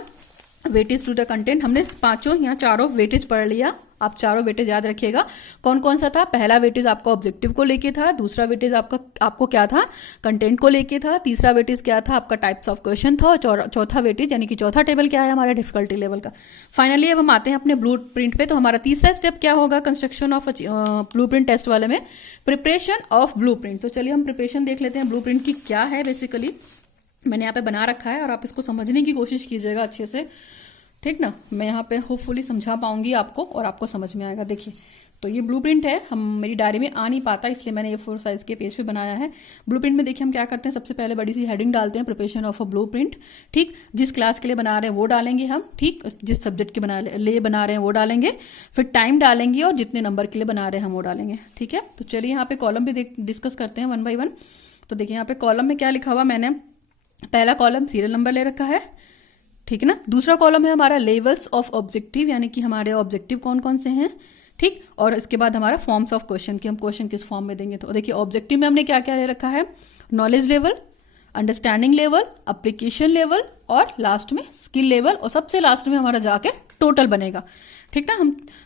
वेटेज टू द कंटेंट हमने 5 या 4 वेटेज पढ़ लिया। आप 4 वेटेज याद रखिएगा। कौन कौन सा था, पहला वेटेज आपका ऑब्जेक्टिव को लेके था, दूसरा वेटेज आपको क्या था, कंटेंट को लेके था, तीसरा वेटेज क्या था आपका टाइप्स ऑफ क्वेश्चन था, और चौथा वेटेज यानी कि चौथा टेबल क्या है हमारा डिफिकल्टी लेवल का। फाइनली अब हम आते हैं अपने ब्लू प्रिंट पे। तो हमारा तीसरा स्टेप क्या होगा construction of blueprint test वाले में, प्रिपरेशन ऑफ ब्लू प्रिंट। तो चलिए हम प्रिपरेशन देख लेते हैं ब्लू प्रिंट की क्या है। बेसिकली मैंने यहाँ पे बना रखा है और आप इसको समझने की कोशिश कीजिएगा अच्छे से, ठीक ना। मैं यहाँ पे होपफुली समझा पाऊंगी आपको और आपको समझ में आएगा। देखिए तो ये ब्लूप्रिंट है, हम मेरी डायरी में आ नहीं पाता इसलिए मैंने ये 4 साइज के पेज पे बनाया है। ब्लूप्रिंट में देखिए हम क्या करते हैं, सबसे पहले बड़ी सी हेडिंग डालते हैं, प्रिपरेशन ऑफ अ ब्लूप्रिंट, ठीक। जिस क्लास के लिए बना रहे हैं वो डालेंगे हम, ठीक। जिस सब्जेक्ट के लिए बना रहे हैं वो डालेंगे, फिर टाइम डालेंगे और जितने नंबर के लिए बना रहे हैं हम वो डालेंगे, ठीक है। तो चलिए यहाँ पे कॉलम भी डिस्कस करते हैं 1 by 1। तो देखिए यहाँ पे कॉलम में क्या लिखा हुआ, मैंने पहला कॉलम सीरियल नंबर ले रखा है, ठीक है ना। दूसरा कॉलम है हमारा लेवल्स ऑफ ऑब्जेक्टिव, यानी कि हमारे ऑब्जेक्टिव कौन कौन से हैं, ठीक। और इसके बाद हमारा फॉर्म्स ऑफ क्वेश्चन, कि हम क्वेश्चन किस फॉर्म में देंगे। तो देखिए ऑब्जेक्टिव में हमने क्या क्या ले रखा है, knowledge level, understanding level, application level और लास्ट में स्किल लेवल, और सबसे लास्ट में हमारा जाके टोटल बनेगा, ठीक ना।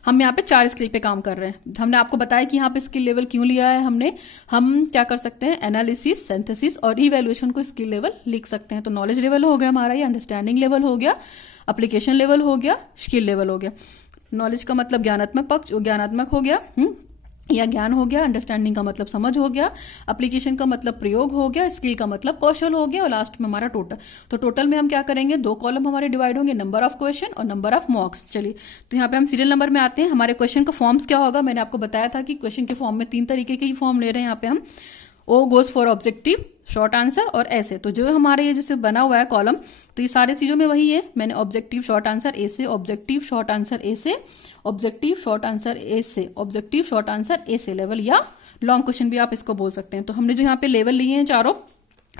हम यहाँ पे 4 स्किल पे काम कर रहे हैं। हमने आपको बताया कि यहाँ पे स्किल लेवल क्यों लिया है हमने, हम क्या कर सकते हैं, एनालिसिस, सिंथेसिस और इवैल्यूएशन को स्किल लेवल लिख सकते हैं। तो नॉलेज लेवल हो गया हमारा, ये अंडरस्टैंडिंग लेवल हो गया, एप्लीकेशन लेवल हो गया, स्किल लेवल हो गया। नॉलेज का मतलब ज्ञानात्मक पक्ष, ज्ञानात्मक हो गया, या ज्ञान हो गया, अंडरस्टैंडिंग का मतलब समझ हो गया, एप्लीकेशन का मतलब प्रयोग हो गया, स्किल का मतलब कौशल हो गया, और लास्ट में हमारा टोटल। तो टोटल में हम क्या करेंगे, 2 कॉलम हमारे डिवाइड होंगे, नंबर ऑफ क्वेश्चन और नंबर ऑफ मार्क्स। चलिए तो यहाँ पे हम सीरियल नंबर में आते हैं। हमारे क्वेश्चन का फॉर्म्स क्या होगा, मैंने आपको बताया था कि क्वेश्चन के फॉर्म में 3 तरीके के ही फॉर्म ले रहे हैं यहाँ पे हम। O goes for objective, short answer और ऐसे। तो जो हमारे ये जैसे बना हुआ है कॉलम, तो ये सारी चीजों में वही है। मैंने ऑब्जेक्टिव शॉर्ट आंसर ऐसे, ऑब्जेक्टिव शॉर्ट आंसर ऐसे, ऑब्जेक्टिव शॉर्ट आंसर ऐसे, ऑब्जेक्टिव शॉर्ट आंसर ऐसे लेवल, या लॉन्ग क्वेश्चन भी आप इसको बोल सकते हैं। तो हमने जो यहाँ पे लेवल लिए हैं चारों,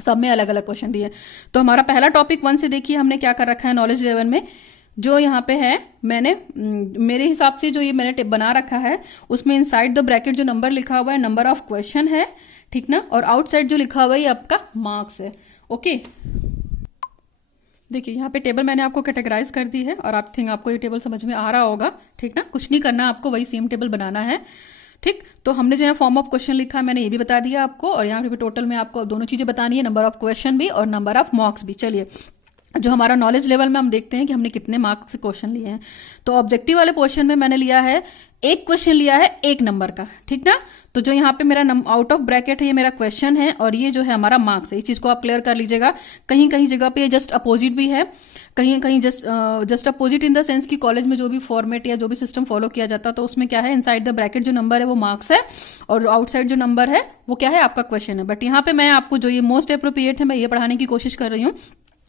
सब में अलग अलग क्वेश्चन दिए। तो हमारा पहला टॉपिक 1 से देखिए हमने क्या कर रखा है नॉलेज लेवल में। जो यहाँ पे है, मैंने मेरे हिसाब से जो ये मैंने टेप बना रखा है, उसमें इनसाइड द ब्रैकेट जो नंबर लिखा हुआ है, नंबर ऑफ क्वेश्चन है, ठीक ना। और आउटसाइड जो लिखा हुआ है ये आपका मार्क्स है, ओके। देखिए यहाँ पे टेबल मैंने आपको कैटेगराइज कर दी है, और आप थिंक आपको ये टेबल समझ में आ रहा होगा, ठीक ना। कुछ नहीं करना आपको, वही सेम टेबल बनाना है, ठीक। तो हमने जो है फॉर्म ऑफ क्वेश्चन लिखा है, मैंने ये भी बता दिया आपको, और यहाँ पे टोटल में आपको दोनों चीजें बतानी है, नंबर ऑफ क्वेश्चन भी और नंबर ऑफ मार्क्स भी। चलिए जो हमारा नॉलेज लेवल में हम देखते हैं कि हमने कितने मार्क्स से क्वेश्चन लिए हैं। तो ऑब्जेक्टिव वाले क्वेश्चन में मैंने लिया है, एक क्वेश्चन लिया है 1 नंबर का, ठीक ना। तो जो यहाँ पे मेरा आउट ऑफ ब्रैकेट है, ये मेरा क्वेश्चन है, और ये जो है हमारा मार्क्स है। इस चीज को आप क्लियर कर लीजिएगा। कहीं कहीं जगह पे ये जस्ट अपोजिट भी है, कहीं कहीं just opposite in the sense कि कॉलेज में जो भी फॉर्मेट या जो भी सिस्टम फॉलो किया जाता है, तो उसमें क्या है, इनसाइड द ब्रैकेट जो नंबर है वो मार्क्स है, और आउटसाइड जो नंबर है वो क्या है, आपका क्वेश्चन है। बट यहाँ पे मैं आपको जो ये मोस्ट अप्रोप्रिएट है, मैं ये पढ़ाने की कोशिश कर रही हूँ।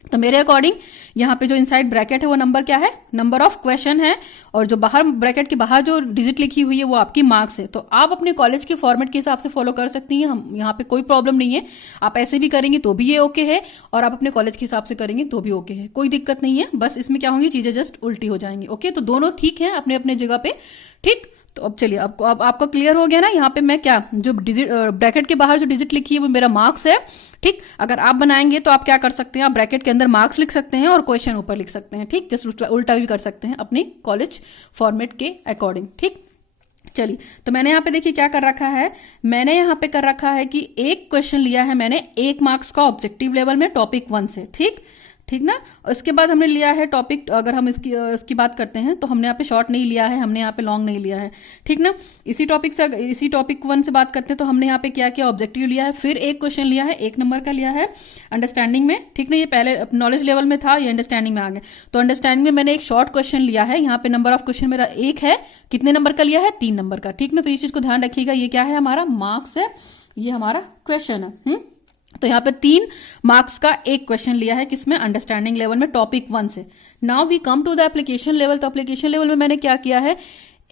तो मेरे अकॉर्डिंग यहाँ पे जो इनसाइड ब्रैकेट है वो नंबर क्या है, नंबर ऑफ क्वेश्चन है, और जो बाहर ब्रैकेट के बाहर जो डिजिट लिखी हुई है वो आपकी मार्क्स है। तो आप अपने कॉलेज के फॉर्मेट के हिसाब से फॉलो कर सकती हैं, हम यहाँ पे कोई प्रॉब्लम नहीं है। आप ऐसे भी करेंगे तो भी ये ओके है, और आप अपने कॉलेज के हिसाब से करेंगे तो भी ओके है, कोई दिक्कत नहीं है। बस इसमें क्या होंगी, चीजें जस्ट उल्टी हो जाएंगी, ओके। तो दोनों ठीक है अपने अपने जगह पे, ठीक। तो अब चलिए अब आपको क्लियर हो गया ना, यहाँ पे मैं क्या, जो डिजिट ब्रैकेट के बाहर जो डिजिट लिखी है वो मेरा मार्क्स है, ठीक। अगर आप बनाएंगे तो आप क्या कर सकते हैं, आप ब्रैकेट के अंदर मार्क्स लिख सकते हैं और क्वेश्चन ऊपर लिख सकते हैं, ठीक। जस्ट उल्टा भी कर सकते हैं अपनी कॉलेज फॉर्मेट के अकॉर्डिंग, ठीक। चलिए तो मैंने यहाँ पे देखिए क्या कर रखा है, मैंने यहाँ पे कर रखा है कि एक क्वेश्चन लिया है मैंने 1 मार्क्स का ऑब्जेक्टिव लेवल में टॉपिक 1 से, ठीक ना। उसके बाद हमने लिया है टॉपिक, अगर हम इसकी बात करते हैं तो हमने यहाँ पे शॉर्ट नहीं लिया है, हमने यहाँ पे लॉन्ग नहीं लिया है, ठीक ना। इसी टॉपिक 1 से बात करते हैं तो हमने यहाँ पे क्या किया, ऑब्जेक्टिव लिया है, फिर एक क्वेश्चन लिया है 1 नंबर का लिया है अंडरस्टैंडिंग में, ठीक ना। ये पहले नॉलेज लेवल में था, ये अंडरस्टैंडिंग में आ गया। तो अंडरस्टैंडिंग में मैंने एक शॉर्ट क्वेश्चन लिया है, यहाँ पे नंबर ऑफ क्वेश्चन मेरा 1 है, कितने नंबर का लिया है, 3 नंबर का, ठीक ना। तो इस चीज को ध्यान रखिएगा, ये क्या है, हमारा मार्क्स है, ये हमारा क्वेश्चन है। तो यहाँ पे 3 मार्क्स का एक क्वेश्चन लिया है, किसमें, अंडरस्टैंडिंग लेवल में टॉपिक 1 से। Now we come to the application level. तो एप्लीकेशन लेवल में मैंने क्या किया है,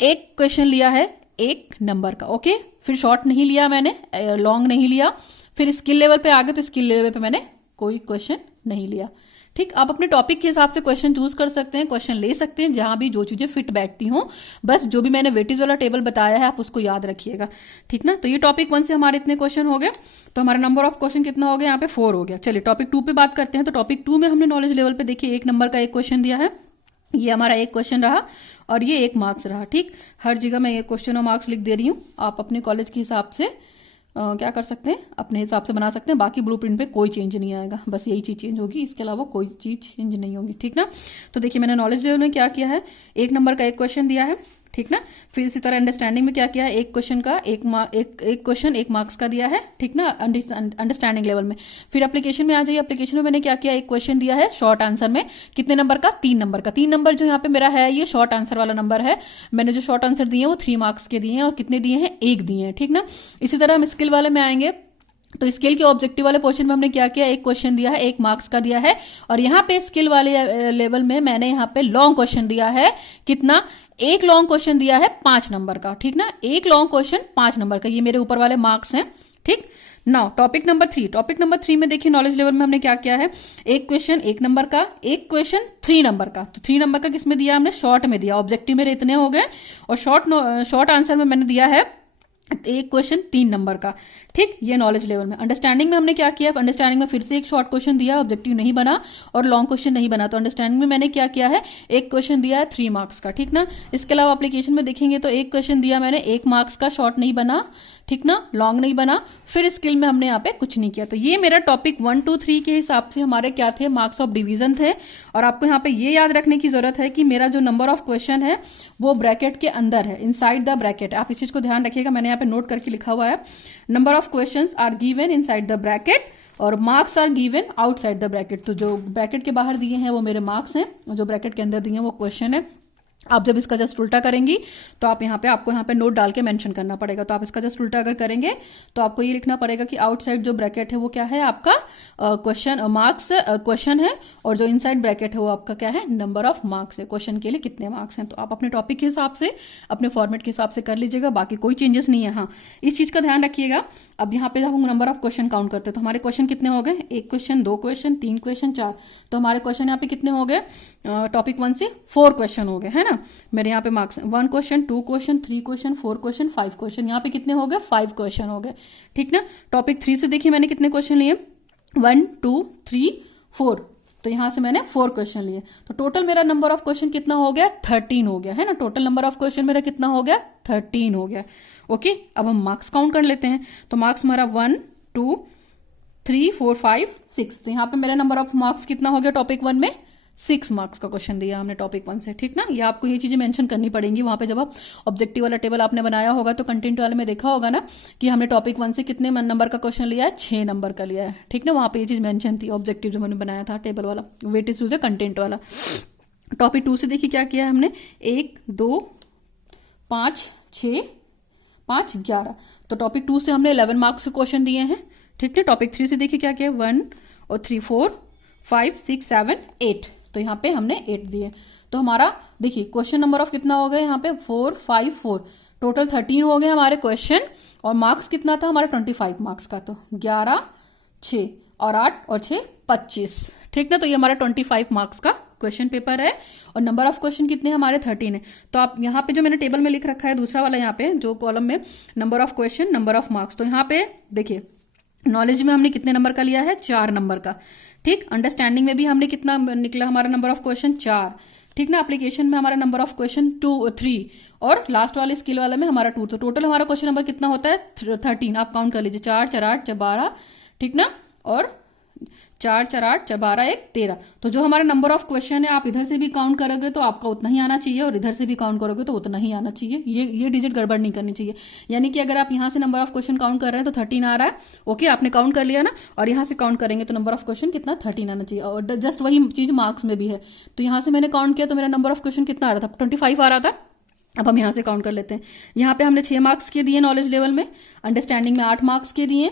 एक क्वेश्चन लिया है 1 नंबर का, ओके। फिर शॉर्ट नहीं लिया मैंने, लॉन्ग नहीं लिया। फिर स्किल लेवल पे आ गए तो स्किल लेवल पे मैंने कोई क्वेश्चन नहीं लिया, ठीक। आप अपने टॉपिक के हिसाब से क्वेश्चन चूज कर सकते हैं, क्वेश्चन ले सकते हैं, जहां भी जो चीजें फिट बैठती हों। बस जो भी मैंने वेटेज वाला टेबल बताया है आप उसको याद रखिएगा, ठीक ना। तो ये टॉपिक 1 से हमारे इतने क्वेश्चन हो गए। तो हमारा नंबर ऑफ क्वेश्चन कितना हो गया, यहाँ पे 4 हो गया। चलिए टॉपिक 2 पे बात करते हैं। तो टॉपिक 2 में हमने नॉलेज लेवल पे देखिए 1 नंबर का एक क्वेश्चन दिया है, ये हमारा एक क्वेश्चन रहा और ये 1 मार्क्स रहा, ठीक। हर जगह मैं ये क्वेश्चन और मार्क्स लिख दे रही हूँ, आप अपने कॉलेज के हिसाब से क्या कर सकते हैं, अपने हिसाब से बना सकते हैं। बाकी ब्लूप्रिंट पे कोई चेंज नहीं आएगा, बस यही चीज चेंज होगी, इसके अलावा कोई चीज चेंज नहीं होगी, ठीक ना। तो देखिए मैंने नॉलेज लेवल में क्या किया है, 1 नंबर का एक क्वेश्चन दिया है, ठीक ना। फिर इसी तरह अंडरस्टैंडिंग में क्या किया है, एक क्वेश्चन का एक क्वेश्चन 1 मार्क्स का दिया है, ठीक ना, अंडरस्टैंडिंग लेवल में। फिर एप्लीकेशन में आ जाइए, एप्लीकेशन में मैंने क्या किया, एक क्वेश्चन दिया है शॉर्ट आंसर में, कितने नंबर का, 3 नंबर का। 3 नंबर जो यहाँ पे मेरा है ये शॉर्ट आंसर वाला नंबर है। मैंने जो शॉर्ट आंसर दिए हैं वो 3 मार्क्स के दिए हैं, और कितने दिए हैं, 1 दिए हैं, ठीक ना। इसी तरह हम स्किल वाले में आएंगे। तो स्किल के ऑब्जेक्टिव वाले पोर्शन में हमने क्या किया, एक क्वेश्चन दिया है 1 मार्क्स का दिया है, और यहाँ पे स्किल वाले लेवल में मैंने यहाँ पे लॉन्ग क्वेश्चन दिया है, कितना, एक लॉन्ग क्वेश्चन दिया है 5 नंबर का, ठीक ना। एक लॉन्ग क्वेश्चन 5 नंबर का, ये मेरे ऊपर वाले मार्क्स हैं, ठीक। नाउ टॉपिक नंबर 3 में देखिए नॉलेज लेवल में हमने क्या किया है, एक क्वेश्चन 1 नंबर का, एक क्वेश्चन 3 नंबर का। तो 3 नंबर का किसमें दिया हमने, शॉर्ट में दिया, ऑब्जेक्टिव मेरे इतने हो गए, और शॉर्ट आंसर में मैंने दिया है एक क्वेश्चन 3 नंबर का। ठीक, ये नॉलेज लेवल में। अंडरस्टैंडिंग में हमने क्या किया, अंडरस्टैंडिंग में फिर से एक शॉर्ट क्वेश्चन दिया, ऑब्जेक्टिव नहीं बना और लॉन्ग क्वेश्चन नहीं बना। तो अंडरस्टैंडिंग में मैंने क्या किया है, एक क्वेश्चन दिया है 3 मार्क्स का। ठीक ना, इसके अलावा एप्लीकेशन में देखेंगे तो एक क्वेश्चन दिया मैंने 1 मार्क्स का, शॉर्ट नहीं बना, ठीक ना, लॉन्ग नहीं बना। फिर स्किल में हमने यहाँ पे कुछ नहीं किया। तो ये मेरा टॉपिक 1 2 3 के हिसाब से हमारे क्या थे, मार्क्स ऑफ डिवीजन थे। और आपको यहाँ पे ये याद रखने की जरूरत है कि मेरा जो नंबर ऑफ क्वेश्चन है वो ब्रैकेट के अंदर है, इनसाइड द ब्रैकेट। आप इस चीज को ध्यान रखिएगा, मैंने यहाँ पे नोट करके लिखा हुआ है, number of question are given inside the bracket और marks are given outside the bracket. तो जो ब्रैकेट के बाहर दिए हैं वो मेरे मार्क्स हैं, जो ब्रैकेट के अंदर दिए हैं वो क्वेश्चन है। आप जब इसका जस्ट उल्टा करेंगी तो आप आपको यहाँ पे नोट डाल के मेंशन करना पड़ेगा। तो आप इसका जस्ट उल्टा अगर करेंगे तो आपको ये लिखना पड़ेगा कि आउटसाइड जो ब्रैकेट है वो क्या है, आपका क्वेश्चन मार्क्स क्वेश्चन है, और जो इनसाइड ब्रैकेट है वो आपका क्या है, नंबर ऑफ मार्क्स है, क्वेश्चन के लिए कितने मार्क्स हैं। तो आप अपने टॉपिक के हिसाब से, अपने फॉर्मेट के हिसाब से कर लीजिएगा, बाकी कोई चेंजेस नहीं है। हाँ, इस चीज का ध्यान रखिएगा। अब यहाँ पे जब हम नंबर ऑफ क्वेश्चन काउंट करते हैं तो हमारे क्वेश्चन कितने हो गए, 1 क्वेश्चन 2 क्वेश्चन 3 क्वेश्चन 4। तो हमारे क्वेश्चन यहाँ पे कितने हो गए, टॉपिक 1 से 4 क्वेश्चन हो गए, है ना। मेरे यहाँ पे marks 1 question 2 question 3 question 4 question 5 question, यहाँ पे कितने हो गए, 5 क्वेश्चन हो गए। ठीक ना, टॉपिक 3 से देखिए मैंने कितने क्वेश्चन लिए, 1 2 3 4। तो यहां से मैंने 4 क्वेश्चन लिए। तो टोटल मेरा नंबर ऑफ क्वेश्चन कितना हो गया, 13 हो गया, है ना। टोटल नंबर ऑफ क्वेश्चन मेरा कितना हो गया, 13 हो गया। ओके, अब हम मार्क्स काउंट कर लेते हैं। तो मार्क्स हमारा 1 2 3 4 5 6। तो यहाँ पे मेरा नंबर ऑफ मार्क्स कितना हो गया, टॉपिक 1 में 6 मार्क्स का क्वेश्चन दिया हमने टॉपिक 1 से। ठीक ना, ये आपको ये चीजें मेंशन करनी पड़ेंगी वहां पे। जब आप ऑब्जेक्टिव वाला टेबल आपने बनाया होगा तो कंटेंट वाले में देखा होगा ना कि हमने टॉपिक 1 से कितने नंबर का क्वेश्चन लिया है, 6 नंबर का लिया है। ठीक ना, वहां पे ये चीज मेंशन थी, ऑब्जेक्टिव जो मैंने बनाया था टेबल वाला, वेटेज टू द कंटेंट वाला। टॉपिक 2 से देखिए क्या किया है हमने, 1 2 5 6 5 11। तो टॉपिक 2 से हमने 11 मार्क्स के क्वेश्चन दिए हैं। ठीक है, टॉपिक 3 से देखिए क्या किया, 1 और 3 4 5 6 7 8। तो यहाँ पे हमने 8 दिए। तो हमारा देखिए क्वेश्चन नंबर ऑफ कितना हो गया यहाँ पे, 4 5 4। टोटल 13 हो गए हमारे क्वेश्चन, और मार्क्स कितना था हमारा, 25 मार्क्स का। तो 11 6 और 8 और 6 25। ठीक ना, तो ये हमारा 25 मार्क्स का क्वेश्चन पेपर है। और नंबर ऑफ क्वेश्चन कितने हैं हमारे, 13 है। तो आप यहाँ पे जो मैंने टेबल में लिख रखा है दूसरा वाला, यहाँ पे जो कॉलम में number of question number of marks, तो यहाँ पे देखिए नॉलेज में हमने कितने नंबर का लिया है, 4 नंबर का। ठीक, अंडरस्टैंडिंग में भी हमने कितना निकला हमारा नंबर ऑफ क्वेश्चन, 4। ठीक ना, एप्लीकेशन में हमारा नंबर ऑफ क्वेश्चन 3 और लास्ट वाले स्किल वाले में हमारा 2। तो टोटल हमारा क्वेश्चन नंबर कितना होता है, 13। आप काउंट कर लीजिए, 4 4 8 12। ठीक ना, और 4 4 8 12 1 13। तो जो हमारा नंबर ऑफ क्वेश्चन है आप इधर से भी काउंट करोगे तो आपका उतना ही आना चाहिए, और इधर से भी काउंट करोगे तो उतना ही आना चाहिए। ये डिजिट गड़बड़ नहीं करनी चाहिए। यानी कि अगर आप यहाँ से नंबर ऑफ क्वेश्चन काउंट कर रहे हैं तो 13 आ रहा है, ओके, आपने काउंट कर लिया ना, और यहाँ से काउंट करेंगे तो नंबर ऑफ क्वेश्चन कितना, 13 आना चाहिए। और जस्ट वही चीज मार्क्स में भी है। तो यहाँ से मैंने काउंट किया तो मेरा नंबर ऑफ क्वेश्चन कितना आ रहा था, 25 आ रहा था। अब हम यहाँ से काउंट कर लेते हैं। यहाँ पे हमने 6 मार्क्स के दिए नॉलेज लेवल में, अंडरस्टैंडिंग में 8 मार्क्स के दिए।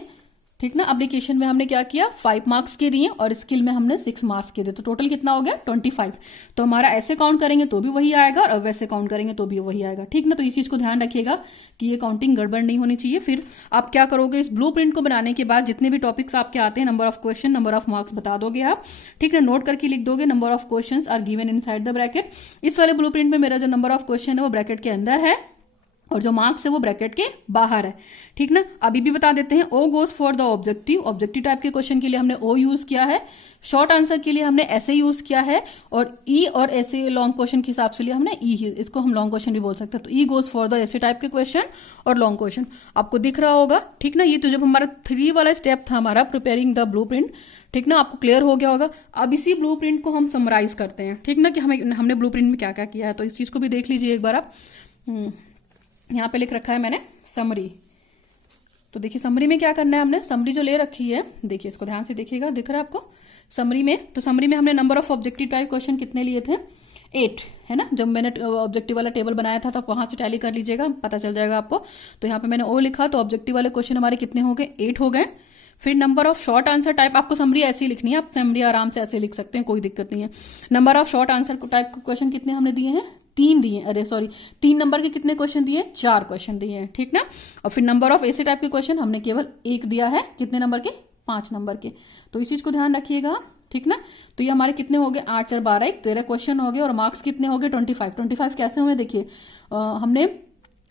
ठीक ना, एप्लीकेशन में हमने क्या किया, 5 मार्क्स के दिए, और स्किल में हमने 6 मार्क्स के दिए। तो टोटल कितना हो गया, 25। तो हमारा ऐसे काउंट करेंगे तो भी वही आएगा, और वैसे काउंट करेंगे तो भी वही आएगा। ठीक ना, तो इस चीज को ध्यान रखिएगा कि ये काउंटिंग गड़बड़ नहीं होनी चाहिए। फिर आप क्या करोगे, इस ब्लू प्रिंट को बनाने के बाद जितने भी टॉपिक्स आपके आते हैं, number of question number of marks बता दोगे आप। ठीक ना, नोट करके लिख दोगे, number of question are given inside the bracket. इस वाले ब्लू प्रिंट में मेरा जो नंबर ऑफ क्वेश्चन है वो ब्रैकेट के अंदर है, और जो मार्क्स है वो ब्रैकेट के बाहर है। ठीक ना, अभी भी बता देते हैं, O goes for the objective. Objective type के क्वेश्चन के लिए हमने ओ यूज किया है, शॉर्ट आंसर के लिए हमने ऐसे यूज किया है, और ई और ऐसे लॉन्ग क्वेश्चन के हिसाब से लिए हमने ई, इसको हम लॉन्ग क्वेश्चन भी बोल सकते हैं। तो ई गोज फॉर द ऐसे टाइप के क्वेश्चन और लॉन्ग क्वेश्चन आपको दिख रहा होगा। ठीक ना, ये तो जब हमारा 3 वाला स्टेप था हमारा प्रिपेयरिंग द ब्लू प्रिंट। ठीक ना, आपको क्लियर हो गया होगा। अब इसी ब्लू प्रिंट को हम समराइज करते हैं। ठीक ना, कि हमने ब्लू प्रिंट में क्या क्या किया है। तो इस चीज को भी देख लीजिए एक बार आप। यहाँ पे लिख रखा है मैंने समरी। तो देखिए समरी में क्या करना है, हमने समरी जो ले रखी है, देखिए इसको ध्यान से देखिएगा, दिख रहा है आपको समरी में। तो समरी में हमने number of objective type question कितने लिए थे, 8, है ना। जब मैंने ऑब्जेक्टिव वाला टेबल बनाया था तो वहां से टैली कर लीजिएगा, पता चल जाएगा आपको। तो यहाँ पे मैंने ओ लिखा, तो ऑब्जेक्टिव वाले क्वेश्चन हमारे कितने हो गए, 8 हो गए। फिर number of short answer type, आपको समरी ऐसी लिखनी है, आप समरी आराम से ऐसे लिख सकते हैं, कोई दिक्कत नहीं है। Number of short answer type question कितने हमने दिए हैं, तीन दिए, अरे सॉरी, 3 नंबर के कितने क्वेश्चन दिए, 4 क्वेश्चन दिए हैं, ठीक ना। और फिर नंबर ऑफ ऐसे टाइप के क्वेश्चन हमने केवल एक दिया है, कितने नंबर के, 5 नंबर के। तो इस चीज को ध्यान रखिएगा, ठीक ना। तो ये हमारे कितने हो गए, 8 4 12 1 13 क्वेश्चन हो गए, और मार्क्स कितने हो गए, 25 कैसे हुए देखिए, हमने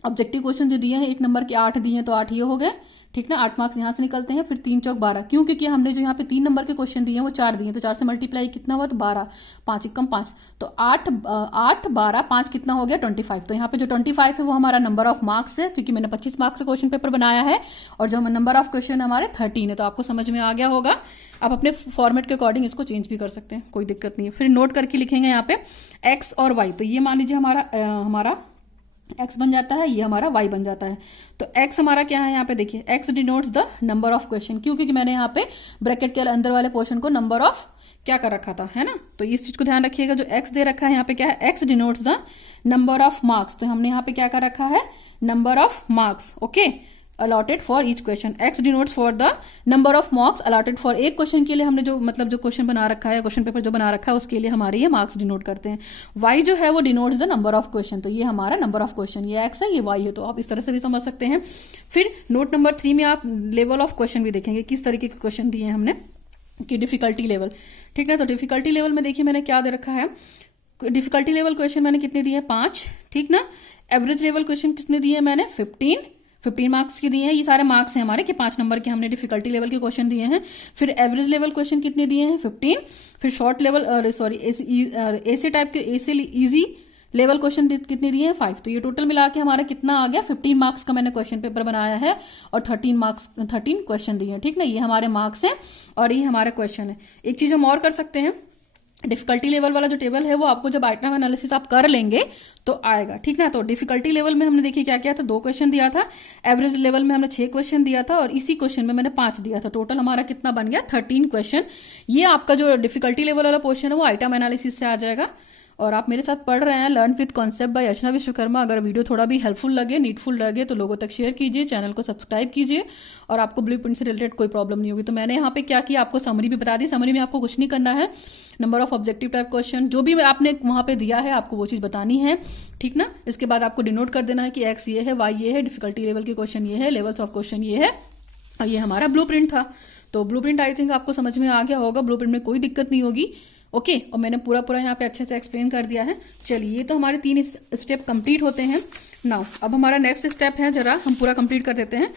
ऑब्जेक्टिव क्वेश्चन जो दिए हैं 1 नंबर के 8 दिए हैं, तो 8 ये हो गए, ठीक ना। 8 मार्क्स यहाँ से निकलते हैं। फिर 3 चौक 12, क्यों, क्योंकि हमने जो यहाँ पे 3 नंबर के क्वेश्चन दिए हैं वो 4 दिए, तो 4 से मल्टीप्लाई कितना हुआ, तो 12, 5 एकम 5, तो 8 12 5 कितना हो गया, 25। तो यहाँ पे जो 25 है वो हमारा नंबर ऑफ मार्क्स है, क्योंकि मैंने 25 मार्क्स से क्वेश्चन पेपर बनाया है, और जो नंबर ऑफ क्वेश्चन हमारे 13 है। तो आपको समझ में आ गया होगा। आप अपने फॉर्मेट के अकॉर्डिंग इसको चेंज भी कर सकते हैं, कोई दिक्कत नहीं है। फिर नोट करके लिखेंगे यहाँ पे एक्स और वाई, तो ये मान लीजिए हमारा x बन जाता है, ये हमारा y बन जाता है। तो x हमारा क्या है, यहाँ पे देखिए x denotes the number of question, क्यों, क्योंकि मैंने यहाँ पे ब्रैकेट के अंदर वाले पोर्शन को नंबर ऑफ क्या कर रखा था, है ना। तो इस चीज को ध्यान रखिएगा, जो x दे रखा है यहाँ पे क्या है, x denotes the number of marks, तो हमने यहाँ पे क्या कर रखा है, number of marks, okay, allotted for each question. X denotes for the number of marks allotted for एक क्वेश्चन के लिए हमने जो जो क्वेश्चन बना रखा है, क्वेश्चन पेपर जो बना रखा है उसके लिए हमारे ये मार्क्स डिनोट करते हैं। वाई जो है वो denotes the number of question, तो ये हमारा नंबर ऑफ क्वेश्चन, ये एक्स है, ये वाई है, तो आप इस तरह से भी समझ सकते हैं। फिर नोट नंबर 3 में आप लेवल ऑफ क्वेश्चन भी देखेंगे, किस तरीके के क्वेश्चन दिए हैं हमने, कि डिफिकल्टी लेवल, ठीक ना। तो डिफिकल्टी लेवल में देखिए मैंने क्या दे रखा है, डिफिकल्टी लेवल क्वेश्चन मैंने कितने दिए, 5, ठीक ना। एवरेज लेवल क्वेश्चन कितने दिए मैंने, 15 मार्क्स के दिए हैं। ये सारे मार्क्स हैं हमारे कि 5 नंबर के हमने डिफिकल्टी लेवल के क्वेश्चन दिए हैं। फिर एवरेज लेवल क्वेश्चन कितने दिए हैं, 15। फिर शॉर्ट लेवल सॉरी ऐसे टाइप के ऐसे इजी लेवल क्वेश्चन कितने दिए हैं, 5। तो ये टोटल मिला के हमारा कितना आ गया, 15 मार्क्स का मैंने क्वेश्चन पेपर बनाया है, और 13 क्वेश्चन दिए हैं, ठीक ना। ये हमारे मार्क्स हैं और ये हमारे क्वेश्चन है। एक चीज हम और कर सकते हैं, डिफिकल्टी लेवल वाला जो टेबल है वो आपको जब आइटम एनालिसिस आप कर लेंगे तो आएगा, ठीक ना। तो डिफिकल्टी लेवल में हमने देखिए क्या किया था, 2 क्वेश्चन दिया था। एवरेज लेवल में हमने 6 क्वेश्चन दिया था, और इसी क्वेश्चन में मैंने 5 दिया था। टोटल हमारा कितना बन गया, 13 क्वेश्चन। ये आपका जो डिफिकल्टी लेवल वाला पोर्शन है वो आइटम एनालिसिस से आ जाएगा। और आप मेरे साथ पढ़ रहे हैं लर्न विद कॉन्सेप्ट बाय अर्चना विश्वकर्मा। अगर वीडियो थोड़ा भी हेल्पफुल लगे, नीडफुल लगे, तो लोगों तक शेयर कीजिए, चैनल को सब्सक्राइब कीजिए, और आपको ब्लूप्रिंट से रिलेटेड कोई प्रॉब्लम नहीं होगी। तो मैंने यहाँ पे क्या किया, आपको समरी भी बता दी। समरी में आपको कुछ नहीं करना है, number of objective type question जो भी आपने वहां पे दिया है आपको वो चीज बतानी है, ठीक ना। इसके बाद आपको डिनोट कर देना है कि एक्स ये है, वाई ये है, डिफिकल्टी लेवल के क्वेश्चन ये है, लेवल्स ऑफ क्वेश्चन ये है, और ये हमारा ब्लूप्रिंट था। तो ब्लूप्रिंट आई थिंक आपको समझ में आ गया होगा। ब्लूप्रिंट में कोई दिक्कत नहीं होगी, ओके। और मैंने पूरा यहाँ पे अच्छे से एक्सप्लेन कर दिया है। चलिए, ये तो हमारे 3 स्टेप कंप्लीट होते हैं। नाउ अब हमारा नेक्स्ट स्टेप है, जरा हम पूरा कंप्लीट कर देते हैं।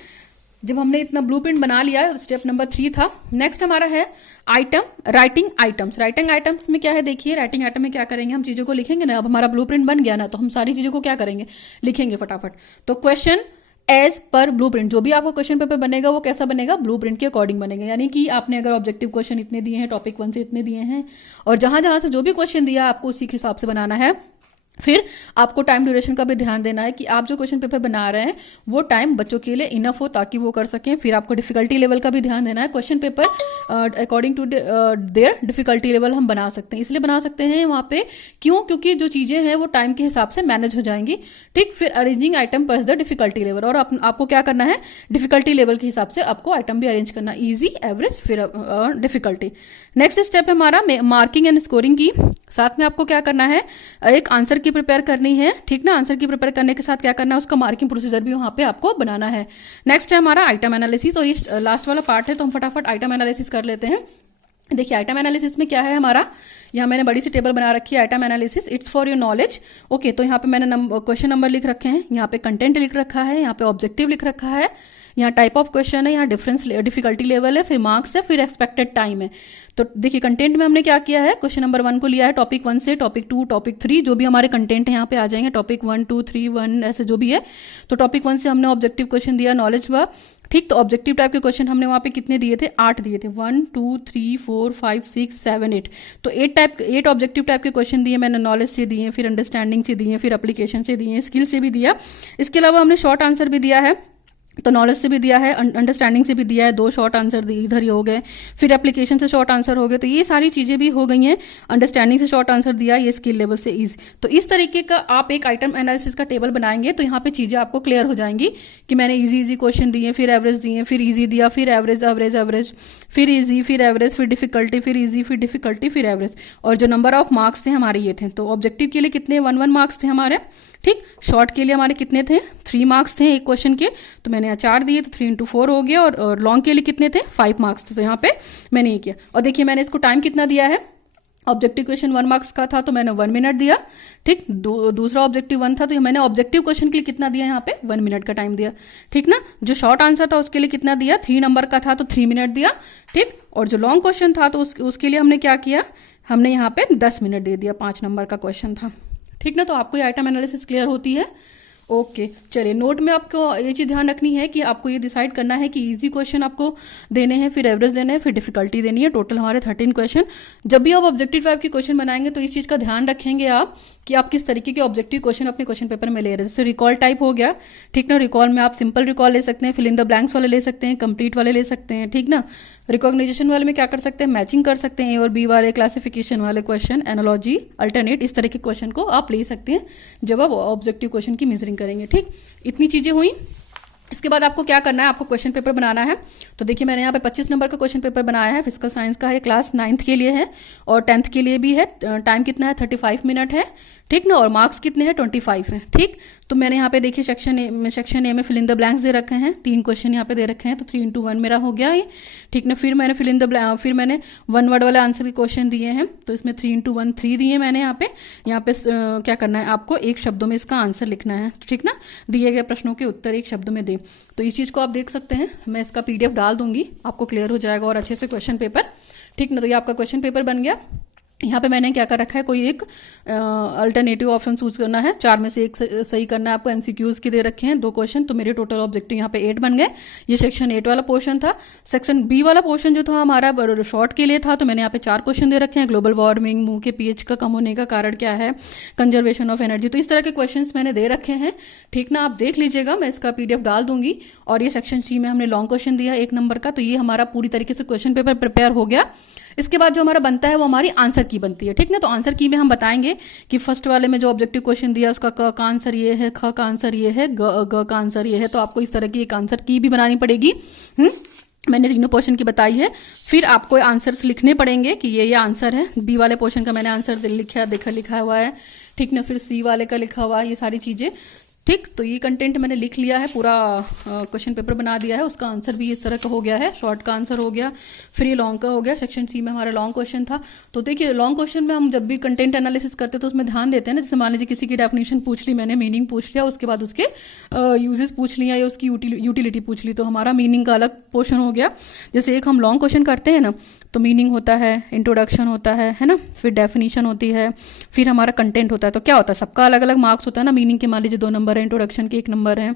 जब हमने इतना ब्लूप्रिंट बना लिया, स्टेप नंबर 3 था। नेक्स्ट हमारा है राइटिंग आइटम्स। राइटिंग आइटम्स में क्या है, देखिए राइटिंग आइटम में क्या करेंगे, हम चीजों को लिखेंगे ना। अब हमारा ब्लूप्रिंट बन गया ना, तो हम सारी चीजों को क्या करेंगे, लिखेंगे फटाफट। तो क्वेश्चन एज पर ब्लूप्रिंट, जो भी आपका क्वेश्चन पेपर बनेगा वो कैसा बनेगा, ब्लूप्रिंट के अकॉर्डिंग बनेगा। यानी कि आपने अगर ऑब्जेक्टिव क्वेश्चन इतने दिए हैं, टॉपिक 1 से इतने दिए हैं, और जहां जहां से जो भी क्वेश्चन दिया आपको उसी के हिसाब से बनाना है। फिर आपको टाइम ड्यूरेशन का भी ध्यान देना है कि आप जो क्वेश्चन पेपर बना रहे हैं वो टाइम बच्चों के लिए इनफ हो ताकि वो कर सकें। फिर आपको डिफिकल्टी लेवल का भी ध्यान देना है। Question paper according to their difficulty level हम बना सकते हैं, इसलिए बना सकते हैं वहां पे, क्यों, क्योंकि जो चीजें हैं वो टाइम के हिसाब से मैनेज हो जाएंगी, ठीक। फिर अरेंजिंग आइटम पर द डिफिकल्टी लेवल, और आपको क्या करना है, डिफिकल्टी लेवल के हिसाब से आपको आइटम भी अरेंज करना, इजी, एवरेज, फिर डिफिकल्टी। नेक्स्ट स्टेप है हमारा मार्किंग एंड स्कोरिंग की। साथ में आपको क्या करना है, एक आंसर की प्रिपेयर करनी है, ठीक ना। आंसर की प्रिपेयर करने के साथ क्या करना है, उसका मार्किंग प्रोसीजर भी वहां पे आपको बनाना है। नेक्स्ट है हमारा आइटम एनालिसिस, और ये लास्ट वाला पार्ट है, तो हम फटाफट आइटम एनालिसिस कर लेते हैं। देखिए आइटम एनालिसिस में क्या है हमारा, यहाँ मैंने बड़ी सी टेबल बना रखी है, item analysis, it's for your knowledge, okay. तो यहाँ पे मैंने क्वेश्चन नंबर लिख रखे हैं, यहाँ पे कंटेंट लिख रखा है, यहाँ पे ऑब्जेक्टिव लिख रखा है, यहाँ टाइप ऑफ क्वेश्चन है, यहाँ डिफिकल्टी लेवल है, फिर मार्क्स है, फिर एक्सपेक्टेड टाइम है। तो देखिए कंटेंट में हमने क्या किया है, क्वेश्चन नंबर 1 को लिया है टॉपिक 1 से, टॉपिक 2, टॉपिक 3, जो भी हमारे कंटेंट है यहाँ पे आ जाएंगे, टॉपिक 1, 2, 3, 1 ऐसे जो भी है। तो टॉपिक 1 से हमने ऑब्जेक्टिव क्वेश्चन दिया, नॉलेज व, ठीक। तो ऑब्जेक्टिव टाइप के क्वेश्चन हमने वहां पे कितने दिए थे, 8 दिए थे, 1 2 3 4 5 6 7 8। तो 8 ऑब्जेक्टिव टाइप के क्वेश्चन दिए मैंने, नॉलेज से दिए, फिर अंडरस्टैंडिंग से दिए, फिर एप्लीकेशन से दिए, स्किल से भी दिया। इसके अलावा हमने शॉर्ट आंसर भी दिया है, तो नॉलेज से भी दिया है, अंडरस्टैंडिंग से भी दिया है, 2 शॉर्ट आंसर इधर ही हो गए, फिर एप्लीकेशन से शॉर्ट आंसर हो गए, तो ये सारी चीज़ें भी हो गई हैं। अंडरस्टैंडिंग से शॉर्ट आंसर दिया, ये स्किल लेवल से इजी। तो इस तरीके का आप एक आइटम एनालिसिस का टेबल बनाएंगे तो यहाँ पे चीज़ें आपको क्लियर हो जाएंगी कि मैंने इजी क्वेश्चन दिए, फिर एवरेज दिए, फिर ईजी दिया, फिर एवरेज एवरेज एवरेज, फिर ईजी, फिर एवरेज, फिर डिफिकल्टी, फिर ईजी, फिर डिफिकल्टी, फिर एवरेज। और जो नंबर ऑफ मार्क्स थे हमारे ये थे, तो ऑब्जेक्टिव के लिए कितने 1 मार्क्स थे हमारे, ठीक। शॉर्ट के लिए हमारे कितने थे, 3 मार्क्स थे एक क्वेश्चन के, तो मैंने यहाँ 4 दिए, तो 3 इंटू 4 हो गया। और लॉन्ग के लिए कितने थे, 5 मार्क्स थे, तो यहाँ पे मैंने ये किया। और देखिए मैंने इसको टाइम कितना दिया है, ऑब्जेक्टिव क्वेश्चन 1 मार्क्स का था तो मैंने 1 मिनट दिया, ठीक। दूसरा ऑब्जेक्टिव 1 था तो मैंने ऑब्जेक्टिव क्वेश्चन के लिए कितना दिया, यहाँ पे 1 मिनट का टाइम दिया, ठीक ना। जो शॉर्ट आंसर था उसके लिए कितना दिया, 3 नंबर का था तो 3 मिनट दिया, ठीक। और जो लॉन्ग क्वेश्चन था तो उसके लिए हमने क्या किया, हमने यहाँ पे 10 मिनट दे दिया, 5 नंबर का क्वेश्चन था, ठीक ना। तो आपको ये आइटम एनालिसिस क्लियर होती है। ओके चलिए, नोट में आपको ये चीज़ ध्यान रखनी है कि आपको ये डिसाइड करना है कि इजी क्वेश्चन आपको देने हैं, फिर एवरेज देने हैं, फिर डिफिकल्टी देनी है। टोटल हमारे 13 क्वेश्चन। जब भी आप ऑब्जेक्टिव टाइप के क्वेश्चन बनाएंगे तो इस चीज़ का ध्यान रखेंगे आप कि आप किस तरीके के ऑब्जेक्टिव क्वेश्चन अपने क्वेश्चन पेपर में ले रहे हैं। जैसे रिकॉल टाइप हो गया, ठीक ना। रिकॉल में आप सिंपल रिकॉल ले सकते हैं, फिल इन द ब्लैंक्स वाले ले सकते हैं, कंप्लीट वाले ले सकते हैं, ठीक ना। रिकॉग्निजेशन वाले में क्या कर सकते हैं, मैचिंग कर सकते हैं, ए और बी वाले, क्लासिफिकेशन वाले क्वेश्चन, एनालॉजी, अल्टरनेट, इस तरह के क्वेश्चन को आप ले सकते हैं जब आप ऑब्जेक्टिव क्वेश्चन की मेजरिंग करेंगे, ठीक। इतनी चीजें हुई। इसके बाद आपको क्या करना है, आपको क्वेश्चन पेपर बनाना है। तो देखिए मैंने यहाँ पे 25 नंबर का क्वेश्चन पेपर बनाया है, फिजिकल साइंस का है, क्लास 9th के लिए है और 10th के लिए भी है। टाइम कितना है, 35 मिनट है, ठीक ना। और मार्क्स कितने हैं, 25 हैं, ठीक। तो मैंने यहाँ पे देखिए सेक्शन ए में फिल इन द ब्लैंक्स दे रखे हैं, 3 क्वेश्चन यहाँ पे दे रखे हैं, तो 3 इंटू 1 मेरा हो गया ये, ठीक ना। फिर मैंने फिर मैंने 1 वर्ड वाले आंसर के क्वेश्चन दिए हैं, तो इसमें 3 इंटू 1 3 दिए मैंने यहाँ पे। क्या करना है आपको, 1 शब्दों में इसका आंसर लिखना है, ठीक ना। दिए गए प्रश्नों के उत्तर 1 शब्द में दे। तो इस चीज़ को आप देख सकते हैं, मैं इसका PDF डाल दूंगी, आपको क्लियर हो जाएगा और अच्छे से क्वेश्चन पेपर, ठीक ना। तो ये आपका क्वेश्चन पेपर बन गया। यहाँ पे मैंने क्या कर रखा है, कोई एक अल्टरनेटिव ऑप्शन चूज करना है, 4 में से 1 सही करना है आपको। एमसीक्यूज के दे रखे हैं 2 क्वेश्चन, तो मेरे टोटल ऑब्जेक्टिव यहाँ पे 8 बन गए। ये सेक्शन 8 वाला पोर्शन था। सेक्शन बी वाला पोर्शन जो था हमारा शॉर्ट के लिए था, तो मैंने यहाँ पे 4 क्वेश्चन दे रखे हैं। ग्लोबल वार्मिंग, मुंह के पीएच का कम होने का कारण क्या है, कंजर्वेशन ऑफ एनर्जी, तो इस तरह के क्वेश्चन मैंने दे रखे हैं, ठीक ना। आप देख लीजिएगा, मैं इसका PDF डाल दूंगी। और ये सेक्शन सी में हमने लॉन्ग क्वेश्चन दिया 1 नंबर का, तो ये हमारा पूरी तरीके से क्वेश्चन पेपर प्रिपेयर हो गया। इसके बाद जो हमारा बनता है वो हमारी आंसर की बनती है, ठीक ना। तो आंसर की में हम बताएंगे कि फर्स्ट वाले में जो ऑब्जेक्टिव क्वेश्चन दिया उसका क का आंसर ये है, ख का आंसर ये है, ग का आंसर ये है। तो आपको इस तरह की एक आंसर की भी बनानी पड़ेगी। मैंने तीनों पोर्शन की बताई है। फिर आपको आंसर्स लिखने पड़ेंगे कि ये आंसर है। बी वाले पोर्शन का मैंने आंसर लिखा हुआ है, ठीक ना। फिर सी वाले का लिखा हुआ है, ये सारी चीजें, ठीक। तो ये कंटेंट मैंने लिख लिया है, पूरा क्वेश्चन पेपर बना दिया है। उसका आंसर भी इस तरह का हो गया है, शॉर्ट का आंसर हो गया, फिर ये लॉन्ग का हो गया। सेक्शन सी में हमारा लॉन्ग क्वेश्चन था। तो देखिए लॉन्ग क्वेश्चन में हम जब भी कंटेंट एनालिसिस करते हैं तो उसमें ध्यान देते हैं ना। जैसे मान लीजिए किसी की डेफिनेशन पूछ ली मैंने, मीनिंग पूछ लिया, उसके बाद उसके यूजेस पूछ लिया या उसकी यूटिलिटी पूछ ली, तो हमारा मीनिंग का अलग पोर्शन हो गया। जैसे एक हम लॉन्ग क्वेश्चन करते हैं ना, तो मीनिंग होता है, इंट्रोडक्शन होता है ना, फिर डेफिनेशन होती है, फिर हमारा कंटेंट होता है। तो क्या होता है, सबका अलग अलग मार्क्स होता है ना। मीनिंग के मान लीजिए 2 नंबर है, इंट्रोडक्शन के 1 नंबर है,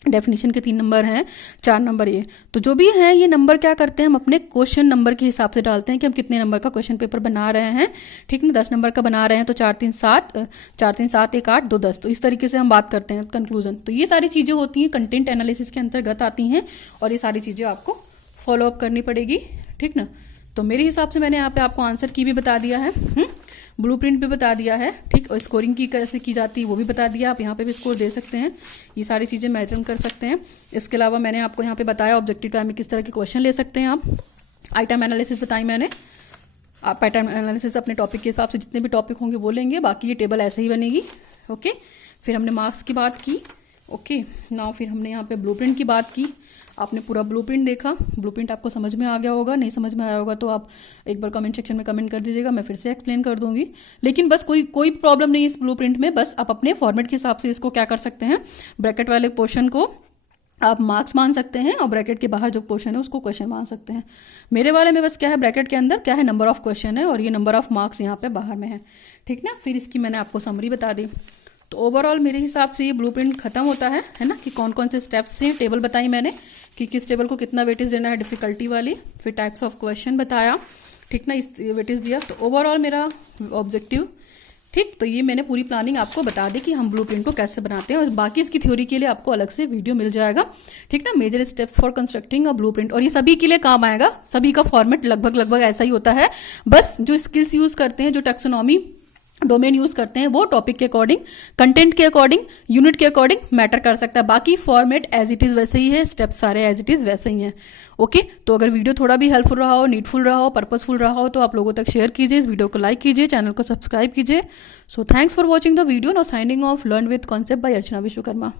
डेफिनेशन के 3 नंबर हैं, 4 नंबर ये। तो जो भी है ये नंबर क्या करते हैं, हम अपने क्वेश्चन नंबर के हिसाब से डालते हैं कि हम कितने नंबर का क्वेश्चन पेपर बना रहे हैं, ठीक ना। 10 नंबर का बना रहे हैं तो 4 3 7 1 8 2 10, तो इस तरीके से हम बात करते हैं कंक्लूजन। तो ये सारी चीजें होती हैं, कंटेंट एनालिसिस के अंतर्गत आती हैं, और ये सारी चीजें आपको फॉलो अप करनी पड़ेगी, ठीक ना। तो मेरे हिसाब से मैंने यहाँ पे आपको आंसर की भी बता दिया है, ब्लूप्रिंट भी बता दिया है, ठीक। और स्कोरिंग की कैसे की जाती है वो भी बता दिया। आप यहाँ पे भी स्कोर दे सकते हैं, ये सारी चीजें मेजर कर सकते हैं। इसके अलावा मैंने आपको यहाँ पे बताया ऑब्जेक्टिव टाइम में किस तरह के क्वेश्चन ले सकते हैं आप। आइटम एनालिसिस बताई मैंने, आप आइटम एनालिसिस अपने टॉपिक के हिसाब से जितने भी टॉपिक होंगे बोलेंगे, बाकी ये टेबल ऐसे ही बनेगी, ओके। फिर हमने मार्क्स की बात की, ओके ना। फिर हमने यहाँ पे ब्लूप्रिंट की बात की, आपने पूरा ब्लूप्रिंट देखा। ब्लूप्रिंट आपको समझ में आ गया होगा, नहीं समझ में आया होगा तो आप एक बार कमेंट सेक्शन में कमेंट कर दीजिएगा, मैं फिर से एक्सप्लेन कर दूंगी। लेकिन बस कोई प्रॉब्लम नहीं है इस ब्लूप्रिंट में, बस आप अपने फॉर्मेट के हिसाब से इसको क्या कर सकते हैं, ब्रैकेट वाले पोर्शन को आप मार्क्स मान सकते हैं और ब्रैकेट के बाहर जो क्वेश्चन है उसको क्वेश्चन मान सकते हैं। मेरे वाले में बस क्या है, ब्रैकेट के अंदर क्या है, नंबर ऑफ क्वेश्चन है और ये नंबर ऑफ मार्क्स यहाँ पे बाहर में है, ठीक ना। फिर इसकी मैंने आपको समरी बता दी। तो ओवरऑल मेरे हिसाब से ये ब्लूप्रिंट खत्म होता है ना, कि कौन कौन से स्टेप्स थे। टेबल बताई मैंने कि किस टेबल को कितना वेटेज देना है, डिफिकल्टी वाली। फिर टाइप्स ऑफ क्वेश्चन बताया, ठीक ना, इस वेटेज दिया। तो ओवरऑल मेरा ऑब्जेक्टिव ठीक, तो ये मैंने पूरी प्लानिंग आपको बता दी कि हम ब्लूप्रिंट को कैसे बनाते हैं, और बाकी इसकी थ्योरी के लिए आपको अलग से वीडियो मिल जाएगा। ठीक ना, major steps for constructing a blueprint, और ये सभी के लिए काम आएगा। सभी का फॉर्मेट लगभग ऐसा ही होता है, बस जो स्किल्स यूज करते हैं, जो टैक्सोनॉमी डोमेन यूज करते हैं, वो टॉपिक के अकॉर्डिंग, कंटेंट के अकॉर्डिंग, यूनिट के अकॉर्डिंग मैटर कर सकता है। बाकी फॉर्मेट एज इट इज वैसे ही है, स्टेप्स सारे एज इट इज वैसे ही हैं। ओके, तो अगर वीडियो थोड़ा भी हेल्पफुल रहा हो, नीडफुल रहा हो, पर्पसफुल रहा हो, तो आप लोगों तक शेयर कीजिए, इस वीडियो को लाइक कीजिए, चैनल को सब्सक्राइब कीजिए। So thanks for watching the video. Now signing off, learn with concept bye Archana Vishwakarma.